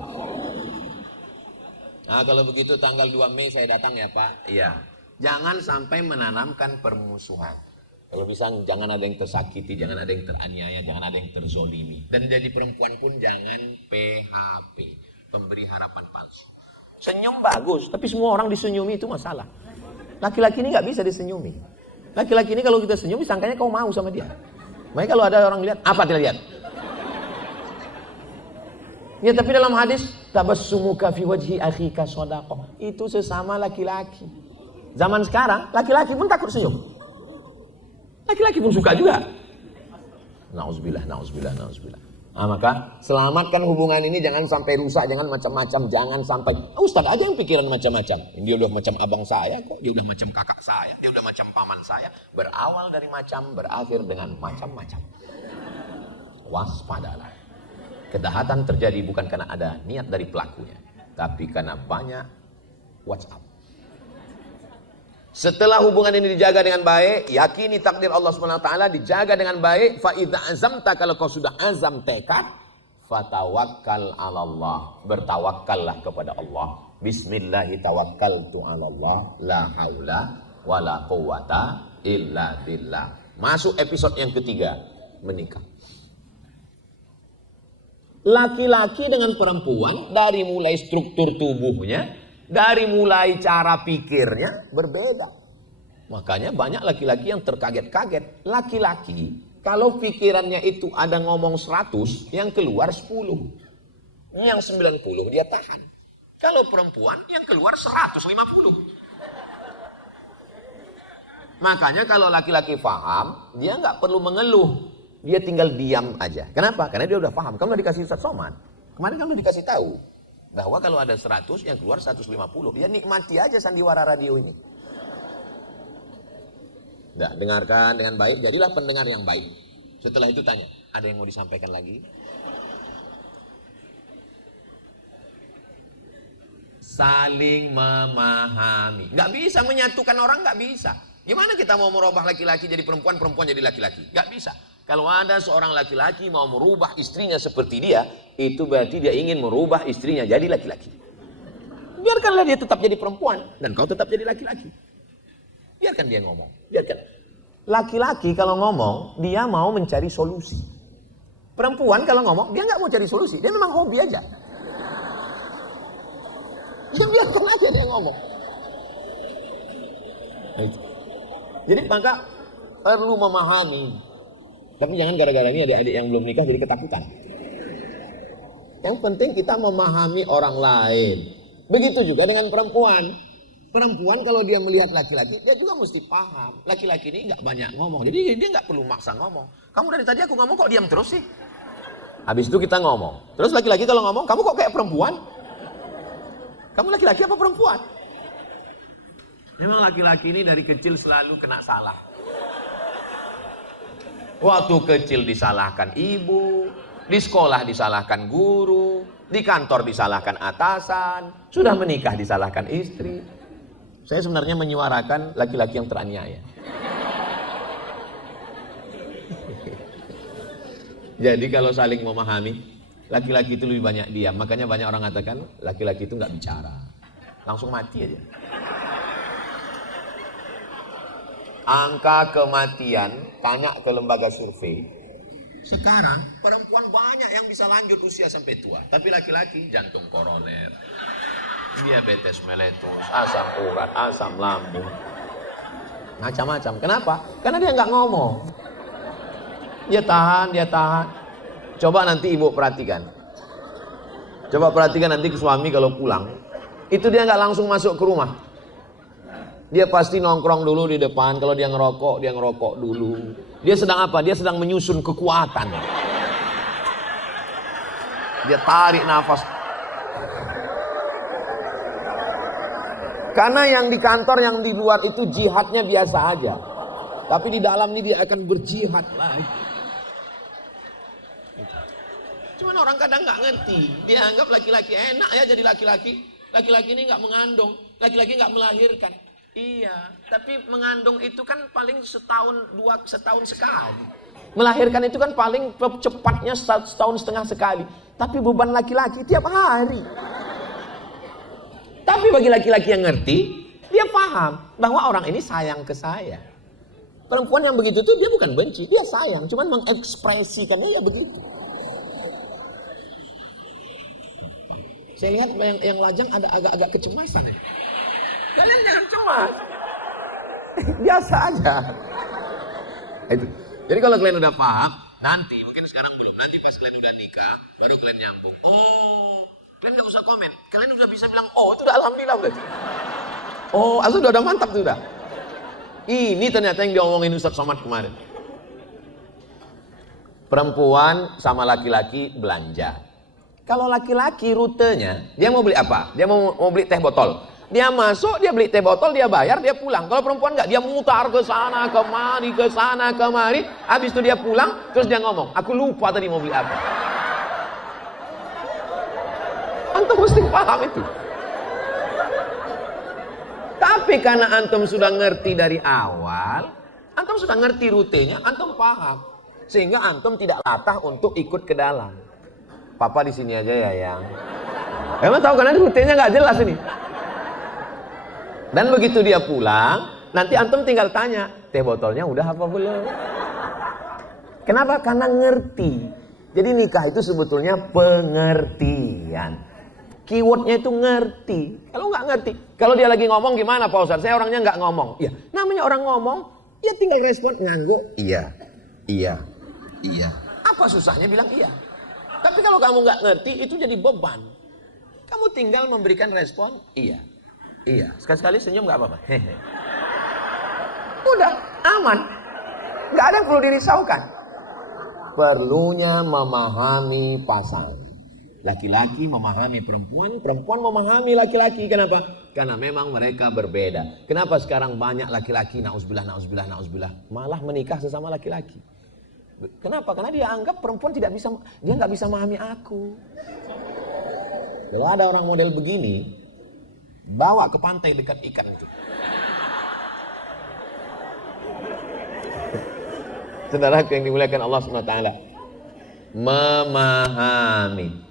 Nah kalau begitu tanggal 2 Mei saya datang ya Pak. Iya. Jangan sampai menanamkan permusuhan. Kalau bisa jangan ada yang tersakiti, jangan ada yang teraniaya, jangan ada yang terzolimi. Dan jadi perempuan pun jangan PHP, pemberi harapan palsu. Senyum bagus, tapi semua orang disenyumi itu masalah. Laki-laki ini nggak bisa disenyumi. Laki-laki ini kalau kita senyum, sangkanya kau mau sama dia. Makanya kalau ada orang lihat, apa dia lihat? Ya, tapi dalam hadis, tabassumuka fi wajhi akhika shadaqah. Itu sesama laki-laki. Zaman sekarang, laki-laki pun takut senyum. Laki-laki pun suka juga. Nauzubillah, nauzubillah, nauzubillah. Nah, maka selamatkan hubungan ini, jangan sampai rusak, jangan macam-macam, jangan sampai Ustaz aja yang pikiran macam-macam. Dia udah macam abang saya kok, dia udah macam kakak saya, dia udah macam paman saya. Berawal dari macam, berakhir dengan macam-macam. Waspadalah. Kejahatan terjadi bukan karena ada niat dari pelakunya, tapi karena banyak WhatsApp. Setelah hubungan ini dijaga dengan baik, yakini takdir Allah Subhanahu wa taala, dijaga dengan baik, fa idza azamta, kalau kau sudah azam tekad, fatawakkal 'ala Allah, bertawakkallah kepada Allah. Bismillahi tawakkaltu 'ala Allah, la haula wala quwata illa billah. Masuk episode yang ketiga, menikah. Laki-laki dengan perempuan, dari mulai struktur tubuhnya, dari mulai cara pikirnya berbeda. Makanya banyak laki-laki yang terkaget-kaget. Laki-laki kalau pikirannya itu ada ngomong 100, yang keluar 10. Yang 90 dia tahan. Kalau perempuan yang keluar 150. Makanya kalau laki-laki paham, dia nggak perlu mengeluh. Dia tinggal diam aja. Kenapa? Karena dia udah paham. Kamu udah dikasih Ustaz Somad. Kemarin kamu dikasih tahu bahwa kalau ada 100 yang keluar 150. Ya nikmati aja sandiwara radio ini. Nah, dengarkan dengan baik, jadilah pendengar yang baik. Setelah itu tanya, ada yang mau disampaikan lagi? Saling memahami. Nggak bisa menyatukan orang, nggak bisa. Gimana kita mau merubah laki-laki jadi perempuan, perempuan jadi laki-laki? Nggak bisa. Kalau ada seorang laki-laki mau merubah istrinya seperti dia, itu berarti dia ingin merubah istrinya jadi laki-laki. Biarkanlah dia tetap jadi perempuan, dan kau tetap jadi laki-laki. Biarkan dia ngomong. Biarkan. Laki-laki kalau ngomong, dia mau mencari solusi. Perempuan kalau ngomong, dia nggak mau cari solusi. Dia memang hobi aja. Ya biarkan aja dia ngomong. Jadi maka perlu memahami. Tapi jangan gara-gara ini adik-adik yang belum nikah jadi ketakutan. Yang penting kita memahami orang lain. Begitu juga dengan perempuan. Perempuan kalau dia melihat laki-laki, dia juga mesti paham. Laki-laki ini nggak banyak ngomong, jadi dia nggak perlu maksa ngomong. Kamu dari tadi aku ngomong kok diam terus sih? Habis itu kita ngomong. Terus laki-laki kalau ngomong, kamu kok kayak perempuan? Kamu laki-laki apa perempuan? Memang laki-laki ini dari kecil selalu kena salah. Waktu kecil disalahkan ibu, di sekolah disalahkan guru, di kantor disalahkan atasan, sudah menikah disalahkan istri. Saya sebenarnya menyuarakan laki-laki yang teraniaya. Jadi kalau saling memahami, laki-laki itu lebih banyak diam. Makanya banyak orang mengatakan laki-laki itu nggak bicara, langsung mati aja. Angka kematian, tanya ke lembaga survei. Sekarang perempuan banyak yang bisa lanjut usia sampai tua, tapi laki-laki jantung koroner, diabetes meletus, asam urat, asam lambung, macam-macam. Kenapa? Karena dia nggak ngomong. Dia tahan. Coba nanti ibu perhatikan. Coba perhatikan nanti ke suami kalau pulang, itu dia nggak langsung masuk ke rumah. Dia pasti nongkrong dulu di depan. Kalau dia ngerokok dulu. Dia sedang apa? Dia sedang menyusun kekuatan. Dia tarik nafas. Karena yang di kantor, yang di luar itu jihadnya biasa aja. Tapi di dalam ini dia akan berjihad lagi. Cuman orang kadang nggak ngerti. Dia anggap laki-laki enak ya jadi laki-laki. Laki-laki ini nggak mengandung. Laki-laki nggak melahirkan. Iya, tapi mengandung itu kan paling setahun sekali. Melahirkan itu kan paling cepatnya setahun setengah sekali. Tapi beban laki-laki tiap hari. Tapi bagi laki-laki yang ngerti, dia paham bahwa orang ini sayang ke saya. Perempuan yang begitu tuh dia bukan benci, dia sayang, cuman mengekspresikannya ya begitu. Saya lihat yang lajang ada agak-agak kecemasan. Kalian jangan cemas. Biasa aja. Itu. Jadi kalau kalian udah paham, nanti mungkin sekarang belum, nanti pas kalian udah nikah, baru kalian nyambung. Oh, kalian nggak usah komen. Kalian udah bisa bilang, oh itu udah alhamdulillah berarti. Oh, udah mantap tuh udah. Ini ternyata yang diomongin Ustaz Somad kemarin. Perempuan sama laki-laki belanja. Kalau laki-laki rutenya, dia mau beli apa? Dia mau beli teh botol. Dia masuk, dia beli teh botol, dia bayar, dia pulang. Kalau perempuan enggak, dia mutar ke sana, kemari, ke sana, kemari. Habis itu dia pulang, terus dia ngomong, aku lupa tadi mau beli apa. Antum mesti paham itu. Tapi karena antum sudah ngerti dari awal, antum sudah ngerti rutenya, antum paham. Sehingga antum tidak latah untuk ikut ke dalam. Papa di sini aja ya yang. Emang tahu kan rutenya nggak jelas ini. Dan begitu dia pulang, nanti antum tinggal tanya, teh botolnya udah apa belum? Kenapa? Karena ngerti. Jadi nikah itu sebetulnya pengertian. Keywordnya itu ngerti. Kalau nggak ngerti, kalau dia lagi ngomong gimana Pak Ustadz? Saya orangnya nggak ngomong. Ya, namanya orang ngomong, ya tinggal respon ngangguk. Iya, iya, iya. Apa susahnya bilang iya? Tapi kalau kamu nggak ngerti, itu jadi beban. Kamu tinggal memberikan respon iya, iya. Sekali-sekali senyum nggak apa-apa. Hehe. Udah aman, nggak ada yang perlu dirisaukan. Perlunya memahami pasangan. Laki-laki memahami perempuan, perempuan memahami laki-laki. Kenapa? Karena memang mereka berbeda. Kenapa sekarang banyak laki-laki nauzubillah malah menikah sesama laki-laki? Kenapa? Karena dia anggap perempuan dia nggak bisa memahami aku. Kalau ada orang model begini, bawa ke pantai dekat ikan itu. Saudaraku yang dimuliakan Allah SWT, memahami.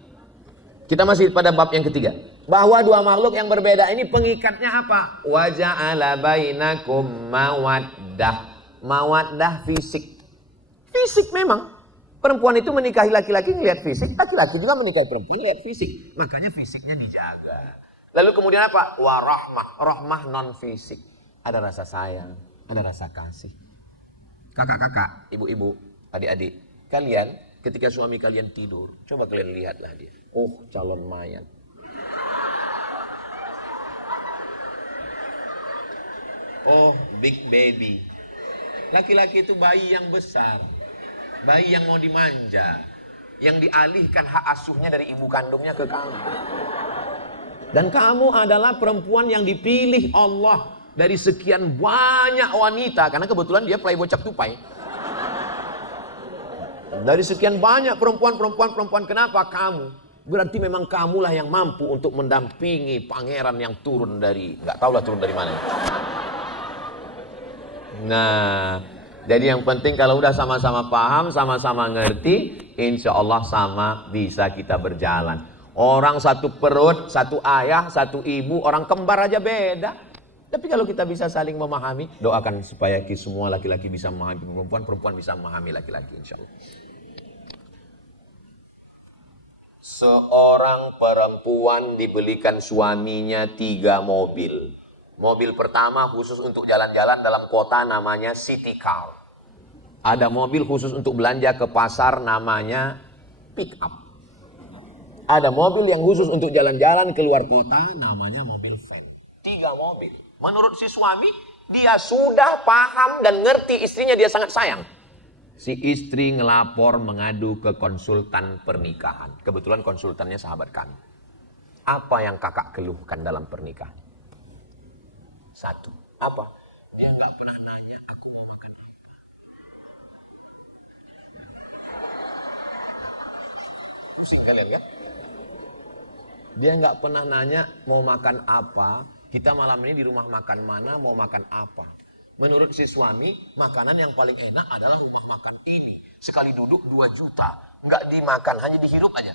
Kita masih pada bab yang ketiga. Bahwa dua makhluk yang berbeda ini pengikatnya apa? Wa ja'ala bainakum mawaddah. Mawaddah fisik. Fisik memang. Perempuan itu menikahi laki-laki ngelihat fisik, laki-laki juga menikahi perempuan ngelihat fisik. Makanya fisiknya dijaga. Lalu kemudian apa? Warahmah. Rahmah non fisik. Ada rasa sayang, ada rasa kasih. Kakak-kakak, ibu-ibu, adik-adik, kalian ketika suami kalian tidur, coba kalian lihatlah dia. Oh, calon mayat. Oh, big baby. Laki-laki itu bayi yang besar. Bayi yang mau dimanja. Yang dialihkan hak asuhnya dari ibu kandungnya ke kamu. Dan kamu adalah perempuan yang dipilih Allah dari sekian banyak wanita. Karena kebetulan dia playboy cap tupai. Dari sekian banyak perempuan. Kenapa kamu? Berarti memang kamulah yang mampu untuk mendampingi pangeran yang turun dari, nggak tahulah turun dari mana. Nah, jadi yang penting kalau udah sama-sama paham, sama-sama ngerti, insya Allah sama bisa kita berjalan. Orang satu perut, satu ayah, satu ibu, orang kembar aja beda. Tapi kalau kita bisa saling memahami, doakan supaya semua laki-laki bisa memahami perempuan, perempuan bisa memahami laki-laki, insya Allah. Seorang perempuan dibelikan suaminya 3 mobil. Mobil pertama khusus untuk jalan-jalan dalam kota namanya city car. Ada mobil khusus untuk belanja ke pasar namanya pick up. Ada mobil yang khusus untuk jalan-jalan keluar kota namanya mobil van. 3 mobil. Menurut si suami, dia sudah paham dan ngerti istrinya dia sangat sayang. Si istri ngelapor mengadu ke konsultan pernikahan. Kebetulan konsultannya sahabat kami. Apa yang kakak keluhkan dalam pernikahan? 1. Apa? Dia nggak pernah nanya aku mau makan apa. Pusing kalian kan? Dia nggak pernah nanya mau makan apa. Kita malam ini di rumah makan mana, mau makan apa. Menurut si suami, makanan yang paling enak adalah rumah makan ini. Sekali duduk 2 juta. Nggak dimakan, hanya dihirup aja.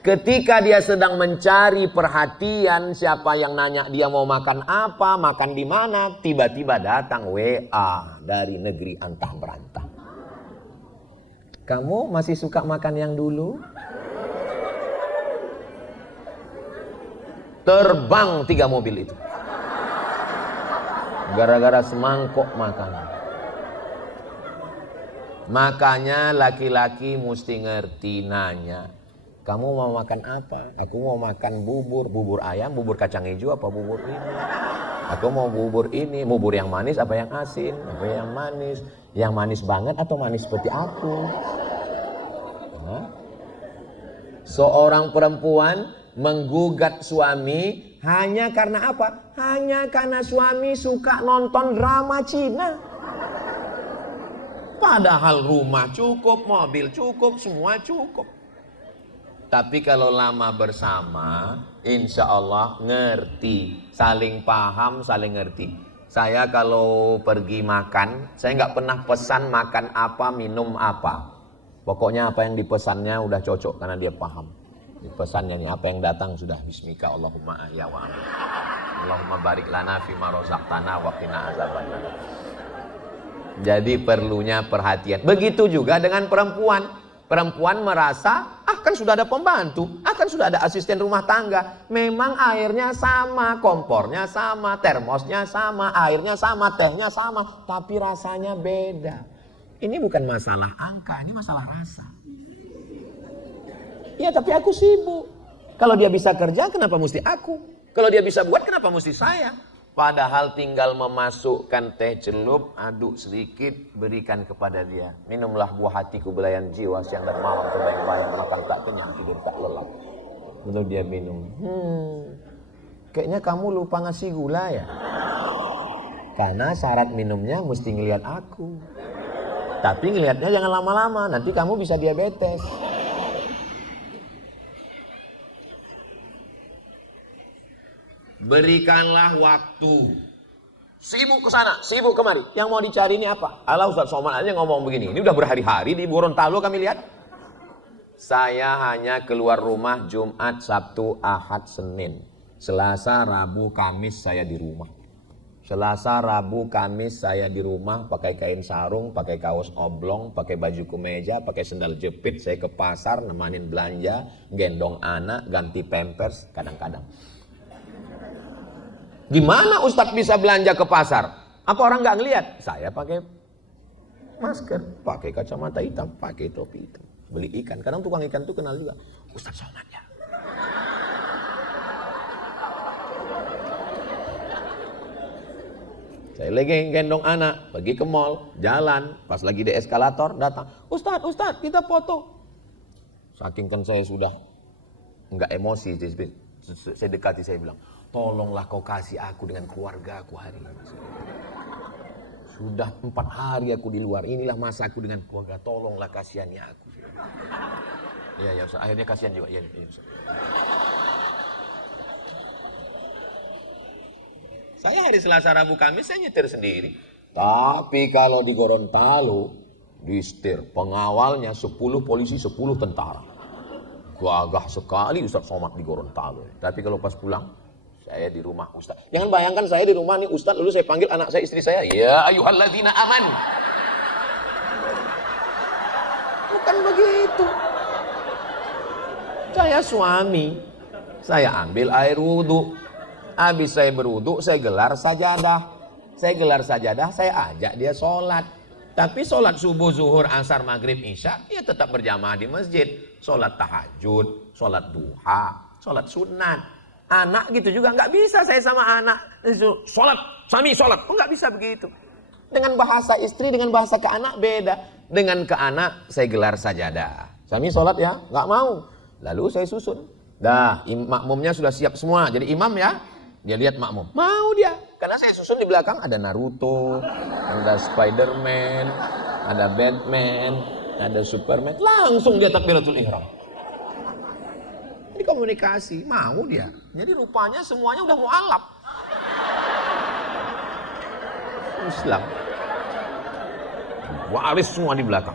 Ketika dia sedang mencari perhatian, siapa yang nanya dia mau makan apa, makan di mana, tiba-tiba datang WA dari negeri antah berantah. Kamu masih suka makan yang dulu? Terbang 3 mobil itu. Gara-gara semangkok makan. Makanya laki-laki mesti ngerti nanya. Kamu mau makan apa? Aku mau makan bubur. Bubur ayam, bubur kacang hijau apa bubur ini? Aku mau bubur ini. Bubur yang manis apa yang asin? Apa yang manis? Yang manis banget atau manis seperti aku? Hah? Seorang perempuan menggugat suami hanya karena apa? Hanya karena suami suka nonton drama Cina. Padahal rumah cukup, mobil cukup, semua cukup. Tapi kalau lama bersama, insya Allah ngerti. Saling paham, saling ngerti. Saya kalau pergi makan, saya nggak pernah pesan makan apa, minum apa. Pokoknya apa yang dipesannya udah cocok karena dia paham. Pesannya nih, apa yang datang sudah bismika Allahumma ahya wa amin. Allahumma barik lana fima razaqtana wa qina azabannar. Jadi perlunya perhatian. Begitu juga dengan perempuan. Perempuan merasa, kan sudah ada pembantu, kan sudah ada asisten rumah tangga. Memang airnya sama, kompornya sama, termosnya sama, airnya sama, tehnya sama, tapi rasanya beda. Ini bukan masalah angka, ini masalah rasa. Ya tapi aku sibuk. Kalau dia bisa kerja kenapa mesti aku? Kalau dia bisa buat kenapa mesti saya? Padahal tinggal memasukkan teh celup, aduk sedikit, berikan kepada dia. Minumlah buah hatiku belayan jiwa, siang dan malam terbayang-bayang, makan tak kenyang, tidur tak lelap. Lalu dia minum. Kayaknya kamu lupa ngasih gula ya? Karena syarat minumnya mesti ngelihat aku. Tapi ngelihatnya jangan lama-lama, nanti kamu bisa diabetes. Berikanlah waktu. Sibuk ke sana, sibuk kemari. Yang mau dicari ini apa? Alah Ustaz Somad aja ngomong begini. Ini udah berhari-hari di Gorontalo kami lihat. Saya hanya keluar rumah Jumat, Sabtu, Ahad, Senin. Selasa, Rabu, Kamis saya di rumah. Selasa, Rabu, Kamis saya di rumah pakai kain sarung, pakai kaos oblong, pakai baju kemeja, pakai sendal jepit. Saya ke pasar, nemanin belanja, gendong anak, ganti pampers kadang-kadang. Gimana Ustadz bisa belanja ke pasar? Apa orang nggak ngelihat? Saya pakai masker, pakai kacamata hitam, pakai topi hitam. Beli ikan, kadang tukang ikan tuh kenal juga. Ustadz Somad ya. Saya lagi gendong anak, pergi ke mall, jalan, pas lagi di eskalator datang. Ustadz, kita foto. Saking kan saya sudah nggak emosi, saya dekati, saya bilang, tolonglah kau kasih aku dengan keluarga aku hari ini. Sudah 4 hari aku di luar, inilah masa aku dengan keluarga, tolonglah kasihani aku. Ya Ustaz, akhirnya kasihan juga. Ya Ustaz. Saya hari Selasa, Rabu, Kamis saya nyetir sendiri. Tapi kalau di Gorontalo, di setir, pengawalnya 10 polisi, 10 tentara. Gagah sekali Ustaz Somad di Gorontalo. Tapi kalau pas pulang, saya di rumah Ustaz. Jangan bayangkan saya di rumah nih Ustaz, lalu saya panggil anak saya, istri saya. Ya ayyuhalladzina aman. Bukan begitu. Saya suami. Saya ambil air wudhu. Habis saya berwudhu, saya gelar sajadah. Saya ajak dia sholat. Tapi sholat subuh, zuhur, asar, maghrib, isya, ya tetap berjamaah di masjid. Sholat tahajud, sholat duha, sholat sunat. Anak gitu juga nggak bisa saya sama anak. Sholat, suami sholat, nggak bisa begitu. Dengan bahasa istri, dengan bahasa ke anak beda. Dengan ke anak saya gelar sajadah. Suami sholat ya, nggak mau. Lalu saya susun. Dah, makmumnya sudah siap semua. Jadi imam ya, dia lihat makmum. Mau dia. Karena saya susun di belakang ada Naruto, ada Spiderman, ada Batman, ada Superman. Langsung dia takbiratul ihram. Jadi komunikasi, mau dia. Jadi rupanya semuanya udah mualaf. Islam. Waris semua di belakang.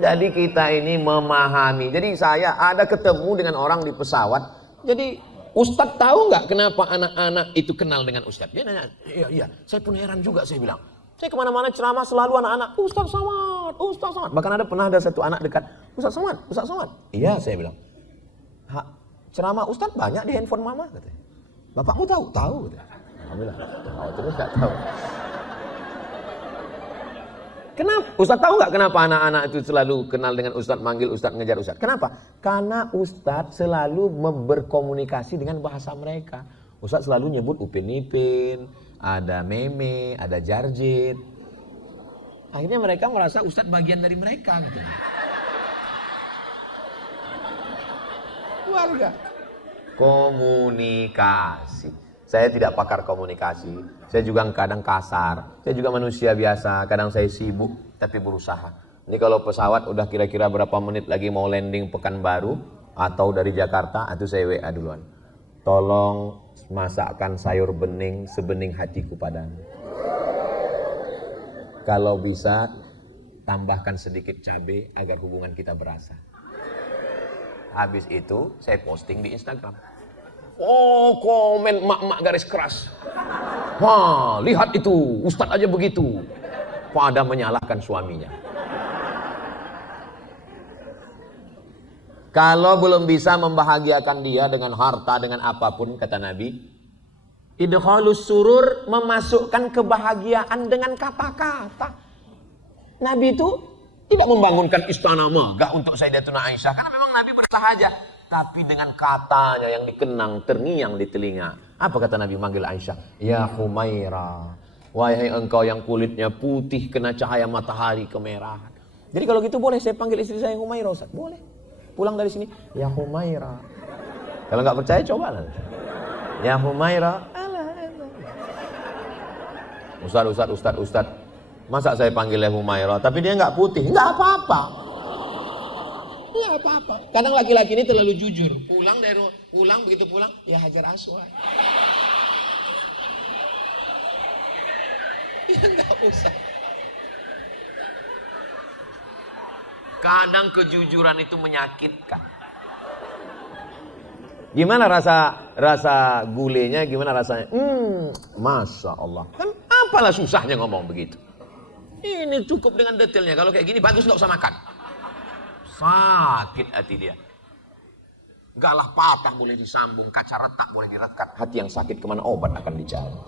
Jadi kita ini memahami. Jadi saya ada ketemu dengan orang di pesawat. Jadi Ustadz tahu nggak kenapa anak-anak itu kenal dengan Ustadz? Dia nanya, iya. Saya pun heran juga, saya bilang. Saya kemana-mana ceramah selalu anak-anak, Ustadz Somad. Bahkan pernah ada satu anak dekat, Ustadz Somad. Iya, saya bilang. Ceramah Ustadz banyak di handphone mama katanya. Bapakmu tahu? Tahu katanya. Alhamdulillah. Tahu terus nggak tahu. Kenapa? Ustadz tahu nggak kenapa anak-anak itu selalu kenal dengan Ustadz, manggil Ustadz, ngejar Ustadz? Kenapa? Karena Ustadz selalu berkomunikasi dengan bahasa mereka. Ustadz selalu nyebut Upin Ipin, ada Meme, ada Jarjit. Akhirnya mereka merasa Ustadz bagian dari mereka. Gitu. Keluarga. Komunikasi. Saya tidak pakar komunikasi. Saya juga kadang kasar. Saya juga manusia biasa. Kadang saya sibuk, tapi berusaha. Ini kalau pesawat udah kira-kira berapa menit lagi mau landing Pekanbaru atau dari Jakarta, itu saya WA duluan. Tolong masakkan sayur bening sebening hatiku padamu. Kalau bisa tambahkan sedikit cabai agar hubungan kita berasa. Habis itu saya posting di Instagram. Oh, komen mak-mak garis keras. Wah, lihat itu, Ustadz aja begitu. Pada menyalahkan suaminya. Kalau belum bisa membahagiakan dia dengan harta, dengan apapun, kata Nabi, idkhalus surur, memasukkan kebahagiaan dengan kata-kata. Nabi itu tidak membangunkan istana megah untuk Sayyidatuna Aisyah, karena memang Nabi bersahaja. Tapi dengan katanya yang dikenang, terngiang di telinga. Apa kata Nabi manggil Aisyah? Ya Humaira, wahai engkau yang kulitnya putih kena cahaya matahari kemerahan. Jadi kalau gitu boleh saya panggil istri saya Humaira, Ustaz? Boleh. Pulang dari sini, ya Humaira. Kalau nggak percaya coba lah. Ya Humaira. Ustaz. Masa saya panggil ya Humaira, tapi dia nggak putih? Nggak apa-apa. Iya apa-apa. Kadang laki-laki ini terlalu jujur. Begitu pulang, ya Hajar Aswad. Ya nggak usah. Kadang kejujuran itu menyakitkan. Gimana rasa gulenya? Gimana rasanya? Masya Allah. Kan apalah susahnya ngomong begitu. Ini cukup dengan detailnya. Kalau kayak gini bagus nggak usah makan. Sakit hati dia. Galah patah boleh disambung, kaca retak boleh direkat. Hati yang sakit kemana obat akan dicari.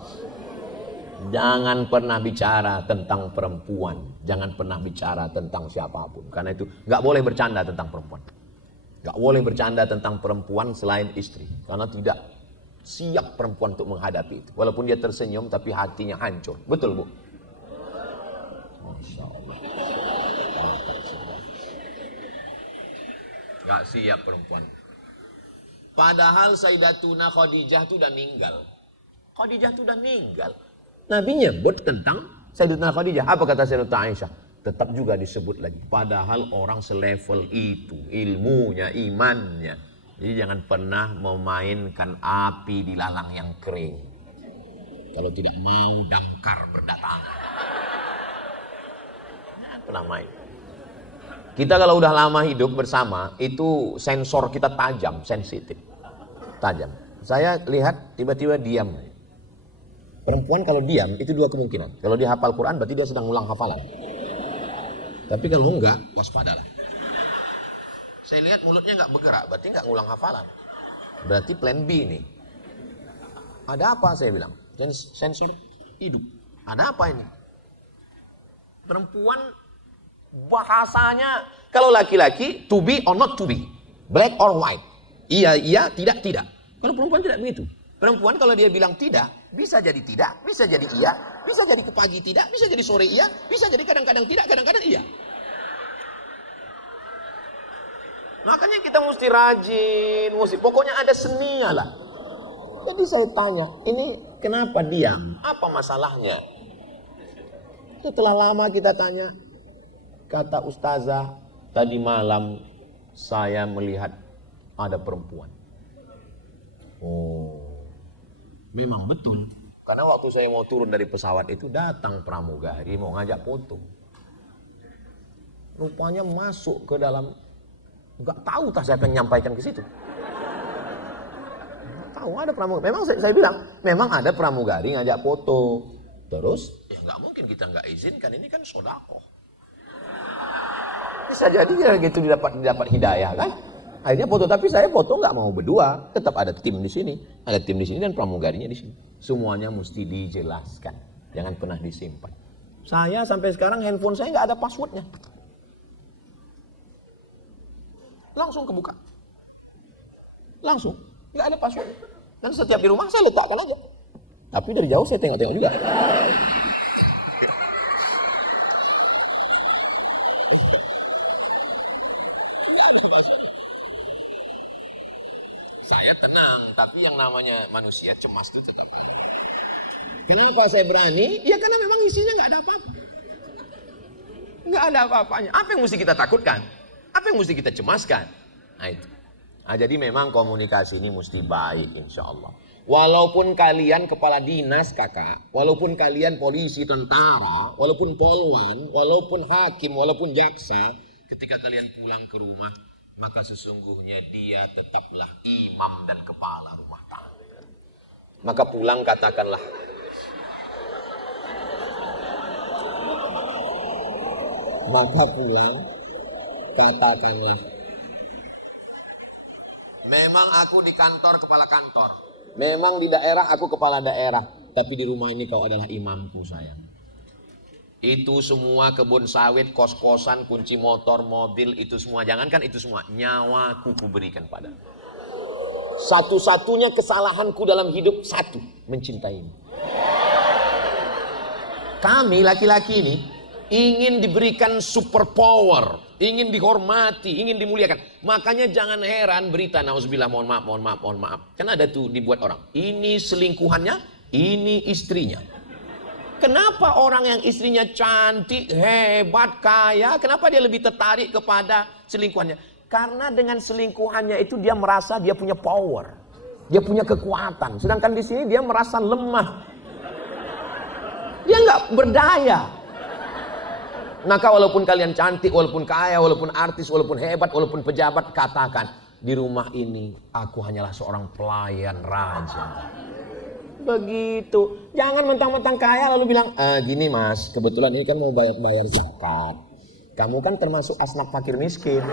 Jangan pernah bicara tentang perempuan. Jangan pernah bicara tentang siapapun. Karena itu gak boleh bercanda tentang perempuan. Gak boleh bercanda tentang perempuan selain istri. Karena tidak siap perempuan untuk menghadapi itu. Walaupun dia tersenyum tapi hatinya hancur. Betul Bu? Masya Allah. Gak siap perempuan. Padahal Sayyidatuna Khadijah itu udah meninggal. Nabi nyebut tentang Sayyidatuna Khadijah. Apa kata Sayyidatuna Aisyah? Tetap juga disebut lagi. Padahal orang selevel itu. Ilmunya, imannya. Jadi jangan pernah memainkan api di lalang yang kering. Kalau tidak mau damkar berdatangan. Jangan pernah main. Kita kalau udah lama hidup bersama, itu sensor kita tajam, sensitif. Tajam. Saya lihat tiba-tiba diam. Perempuan kalau diam, itu dua kemungkinan. Kalau dia hafal Quran, berarti dia sedang ulang hafalan. Tapi kalau enggak, waspadalah. Saya lihat mulutnya enggak bergerak, berarti enggak ngulang hafalan. Berarti plan B nih. Ada apa saya bilang? Sensor hidup. Ada apa ini? Perempuan bahasanya, kalau laki-laki to be or not to be, black or white, iya, tidak. Kalau perempuan tidak begitu. Perempuan kalau dia bilang tidak, bisa jadi tidak, bisa jadi iya, bisa jadi ke pagi tidak, bisa jadi sore iya, bisa jadi kadang-kadang tidak, kadang-kadang iya. Makanya kita mesti rajin, pokoknya ada seninya lah. Jadi saya tanya, ini kenapa diam? Apa masalahnya? Setelah lama kita tanya, kata ustazah, tadi malam saya melihat ada perempuan. Oh, memang betul. Karena waktu saya mau turun dari pesawat itu datang pramugari mau ngajak foto. Rupanya masuk ke dalam, nggak tahu tak saya akan menyampaikan ke situ. Nggak tahu ada pramugari. Memang saya bilang, memang ada pramugari ngajak foto. Terus ya nggak mungkin kita nggak izinkan, ini kan sedekah. Bisa jadi ya gitu didapat hidayah kan? Akhirnya foto, tapi saya foto nggak mau berdua, tetap ada tim di sini, dan pramugarinya di sini. Semuanya mesti dijelaskan, jangan pernah disimpan. Saya sampai sekarang handphone saya nggak ada passwordnya, langsung kebuka, langsung nggak ada password. Dan setiap di rumah saya letakkan aja, tapi dari jauh saya tengok-tengok juga. Saya tenang, tapi yang namanya manusia cemas itu tetap. Kenapa saya berani? Ya karena memang isinya nggak ada apa-apa. Nggak ada apa-apanya. Apa yang mesti kita takutkan? Apa yang mesti kita cemaskan? Nah itu. Nah, jadi memang komunikasi ini mesti baik insya Allah. Walaupun kalian kepala dinas kakak, walaupun kalian polisi, tentara, walaupun polwan, walaupun hakim, walaupun jaksa, ketika kalian pulang ke rumah, maka sesungguhnya dia tetaplah imam dan kepala rumah tangga. Maka pulang katakanlah, memang aku di kantor kepala kantor, memang di daerah aku kepala daerah, tapi di rumah ini kau adalah imamku sayang. Itu semua kebun sawit, kos-kosan, kunci motor, mobil, itu semua. Jangankan itu semua, nyawaku kuberikan padamu. Satu-satunya kesalahanku dalam hidup, satu, mencintaimu. Kami laki-laki ini ingin diberikan super power, ingin dihormati, ingin dimuliakan. Makanya jangan heran berita, nauzubillah, mohon maaf. Kan ada tuh dibuat orang, ini selingkuhannya, ini istrinya. Kenapa orang yang istrinya cantik, hebat, kaya, kenapa dia lebih tertarik kepada selingkuhannya? Karena dengan selingkuhannya itu dia merasa dia punya power, dia punya kekuatan. Sedangkan di sini dia merasa lemah, dia nggak berdaya. Maka walaupun kalian cantik, walaupun kaya, walaupun artis, walaupun hebat, walaupun pejabat, katakan di rumah ini aku hanyalah seorang pelayan raja. Begitu. Jangan mentang-mentang kaya lalu bilang, gini mas, kebetulan ini kan mau bayar zakat. Kamu kan termasuk asnaf fakir miskin.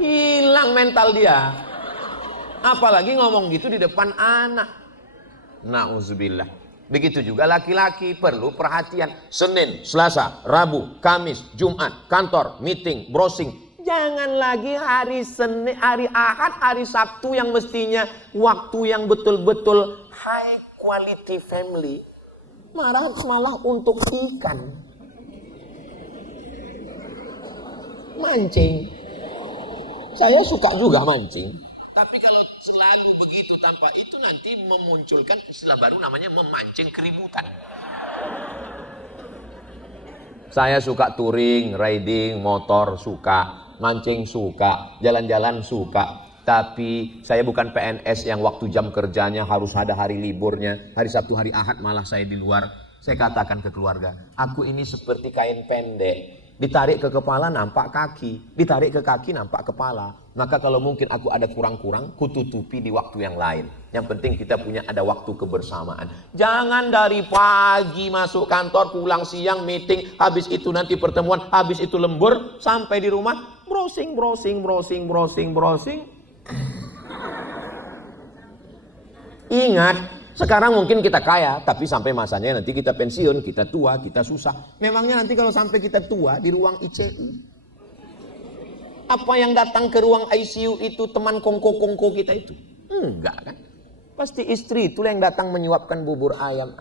Hilang mental dia. Apalagi ngomong gitu di depan anak. Nauzubillah. Begitu juga laki-laki perlu perhatian. Senin, Selasa, Rabu, Kamis, Jumat, kantor, meeting, browsing. Jangan lagi hari Senin, hari Ahad, hari Sabtu yang mestinya waktu yang betul-betul high quality family. Malah untuk ikan. Mancing. Saya suka juga mancing. Tapi kalau selalu begitu tanpa itu nanti memunculkan istilah baru namanya memancing keributan. Saya suka touring, riding, motor suka. Mancing suka, jalan-jalan suka. Tapi saya bukan PNS yang waktu jam kerjanya harus ada hari liburnya. Hari Sabtu, hari Ahad malah saya di luar. Saya katakan ke keluarga, aku ini seperti kain pendek. Ditarik ke kepala nampak kaki, ditarik ke kaki nampak kepala. Maka kalau mungkin aku ada kurang-kurang, kututupi di waktu yang lain. Yang penting kita punya ada waktu kebersamaan. Jangan dari pagi masuk kantor, pulang siang meeting, habis itu nanti pertemuan, habis itu lembur, sampai di rumah browsing. Ingat, sekarang mungkin kita kaya, tapi sampai masanya nanti kita pensiun, kita tua, kita susah. Memangnya nanti kalau sampai kita tua di ruang ICU, apa yang datang ke ruang ICU itu teman kongko-kongko kita itu? Enggak kan? Pasti istri itu yang datang menyuapkan bubur ayam.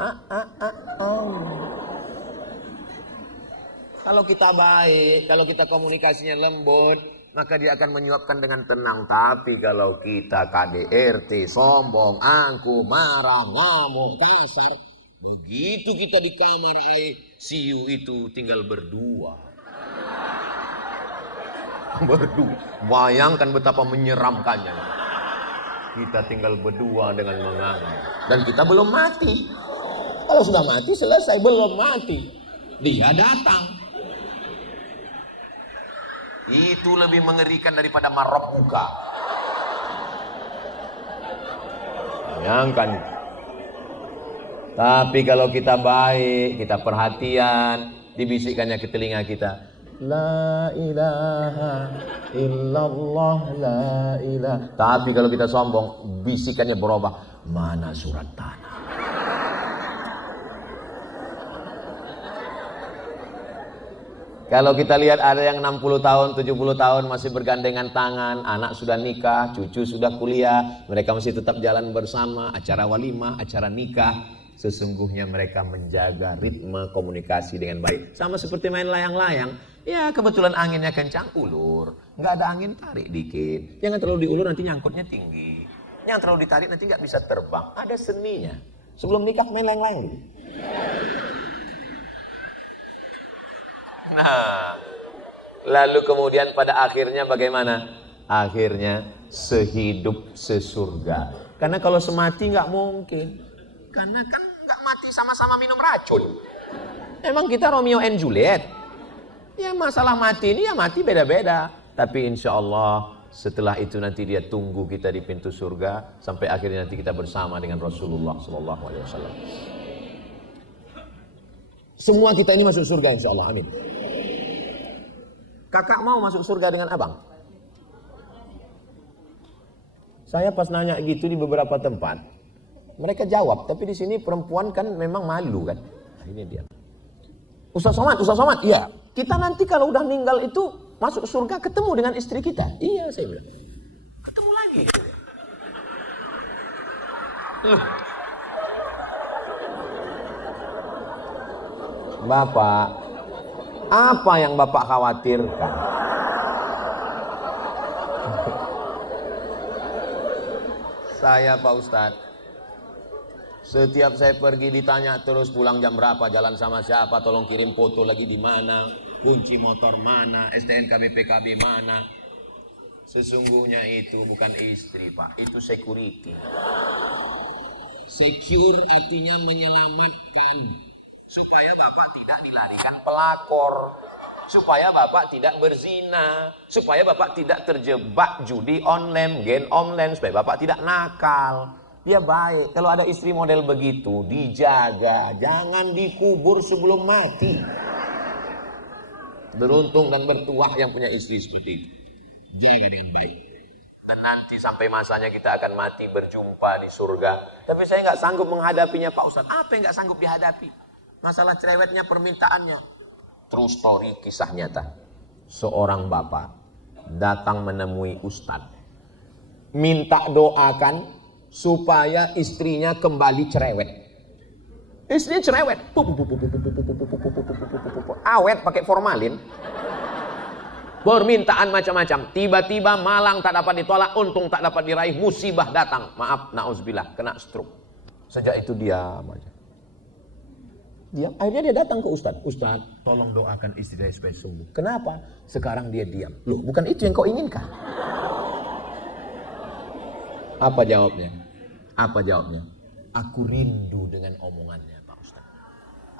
Kalau kita baik, kalau kita komunikasinya lembut, maka dia akan menyuapkan dengan tenang. Tapi kalau kita KDRT, sombong, angkuh, marah, ngamuk, kasar, begitu kita di kamar ICU itu tinggal berdua. Bayangkan betapa menyeramkannya. Kita tinggal berdua dengan menganga. Dan kita belum mati. Kalau sudah mati selesai, belum mati. Dia datang. Itu lebih mengerikan daripada marok muka. Bayangkan. Tapi kalau kita baik, kita perhatian, dibisikkannya ke telinga kita, La ilaha illallah, la ilaha. Tapi kalau kita sombong, bisikannya berubah. Mana surat tanah? Kalau kita lihat ada yang 60 tahun, 70 tahun masih bergandengan tangan, anak sudah nikah, cucu sudah kuliah, mereka masih tetap jalan bersama, acara walimah, acara nikah. Sesungguhnya mereka menjaga ritme komunikasi dengan baik. Sama seperti main layang-layang, ya kebetulan anginnya kencang, ulur. Nggak ada angin, tarik dikit. Jangan terlalu diulur, nanti nyangkutnya tinggi. Yang terlalu ditarik nanti nggak bisa terbang. Ada seninya. Sebelum nikah main layang-layang dulu. Nah, lalu kemudian pada akhirnya bagaimana? Akhirnya sehidup sesurga. Karena kalau semati nggak mungkin. Karena kan nggak mati sama-sama minum racun. Emang kita Romeo and Juliet? Ya masalah mati ini ya mati beda-beda. Tapi insya Allah setelah itu nanti dia tunggu kita di pintu surga sampai akhirnya nanti kita bersama dengan Rasulullah SAW. Semua kita ini masuk surga insya Allah, amin. Kakak mau masuk surga dengan abang? Saya pas nanya gitu di beberapa tempat, mereka jawab, tapi di sini perempuan kan memang malu kan. Nah, ini dia. Ustaz Somad, iya. Kita nanti kalau udah meninggal itu masuk surga ketemu dengan istri kita. Iya, saya bilang. Ketemu lagi. Bapak, apa yang Bapak khawatirkan? Saya Pak Ustadz, setiap saya pergi ditanya terus pulang jam berapa, jalan sama siapa, tolong kirim foto lagi di mana, kunci motor mana, STNK BPKB mana. Sesungguhnya itu bukan istri Pak, itu security. Secure artinya menyelamatkan. Supaya Bapak tidak dilarikan pelakor, supaya Bapak tidak berzina, supaya Bapak tidak terjebak judi online, game online, supaya Bapak tidak nakal. Dia baik. Kalau ada istri model begitu, dijaga, jangan dikubur sebelum mati. Beruntung dan bertuah yang punya istri seperti itu. Jaga dengan baik. Dan nanti sampai masanya kita akan mati berjumpa di surga. Tapi saya nggak sanggup menghadapinya Pak Ustadz. Apa yang nggak sanggup dihadapi? Masalah cerewetnya, permintaannya. True story, kisah nyata. Seorang bapak datang menemui ustadz, minta doakan supaya istrinya kembali cerewet. Istrinya cerewet, awet pakai formalin. Permintaan macam-macam. Tiba-tiba malang tak dapat ditolak, untung tak dapat diraih, musibah datang. Maaf, na'udzubillah, kena stroke. Sejak itu diam aja. Diam. Akhirnya dia datang ke Ustadz. Ustadz, tolong doakan istri saya supaya sembuh. Kenapa? Sekarang dia diam. Loh, bukan itu yang kau inginkan. Apa jawabnya? Apa jawabnya? Aku rindu dengan omongannya Pak Ustadz.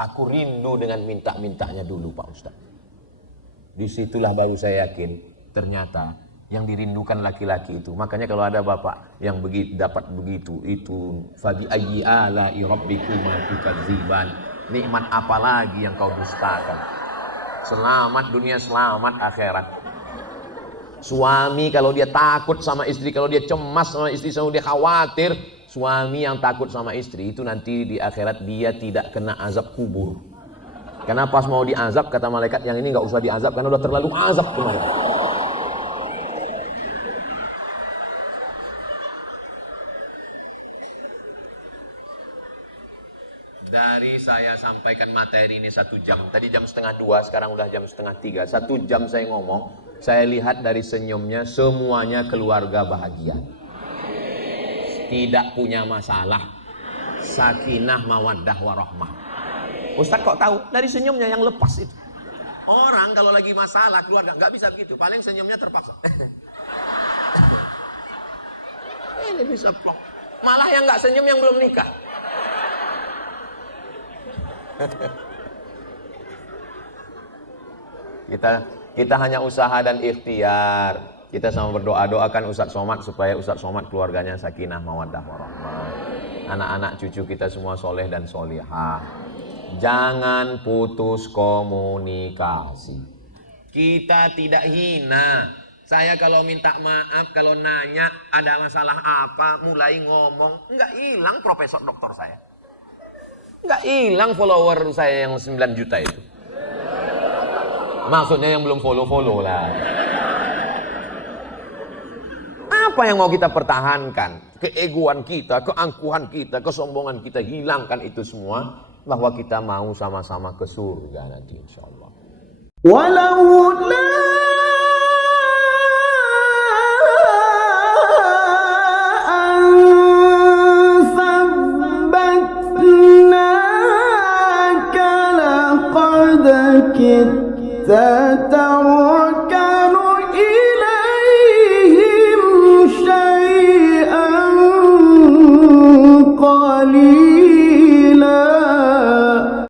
Aku rindu dengan minta-mintanya dulu Pak Ustadz. Disitulah baru saya yakin ternyata yang dirindukan laki-laki itu. Makanya kalau ada bapak yang dapat begitu, itu fabi ayyi ala'i rabbikuma tukadziban. Nikmat apa lagi yang kau dustakan? Selamat dunia, selamat akhirat. Suami kalau dia takut sama istri, kalau dia cemas sama istri, selalu dia khawatir. Suami yang takut sama istri itu nanti di akhirat dia tidak kena azab kubur. Karena pas mau diazab kata malaikat, yang ini nggak usah diazab karena udah terlalu azab kemarin. Dari saya sampaikan materi ini 1 jam. Tadi jam 1:30, sekarang udah jam 1:30. 1 jam saya ngomong. Saya lihat dari senyumnya semuanya keluarga bahagia. Tidak punya masalah. Sakinah, mawaddah, warahmah. Ustaz kok tahu? Dari senyumnya yang lepas itu. Orang kalau lagi masalah keluarga nggak bisa begitu. Paling senyumnya terpaksa. Ini bisa plok. Malah yang nggak senyum yang belum nikah. Kita hanya usaha dan ikhtiar. Kita sama berdoa-doakan Ustaz Somad supaya Ustaz Somad keluarganya sakinah, mawaddah, warahmah. Anak-anak cucu kita semua soleh dan solihah. Jangan putus komunikasi. Kita tidak hina. Saya kalau minta maaf, kalau nanya ada masalah apa, mulai ngomong, enggak hilang profesor doktor saya. Enggak hilang follower saya yang 9 juta itu. Maksudnya yang belum follow-follow lah. Apa yang mau kita pertahankan? Keegoan kita, keangkuhan kita, kesombongan kita, hilangkan itu semua. Bahwa kita mau sama-sama ke surga nanti insya Allah. Walau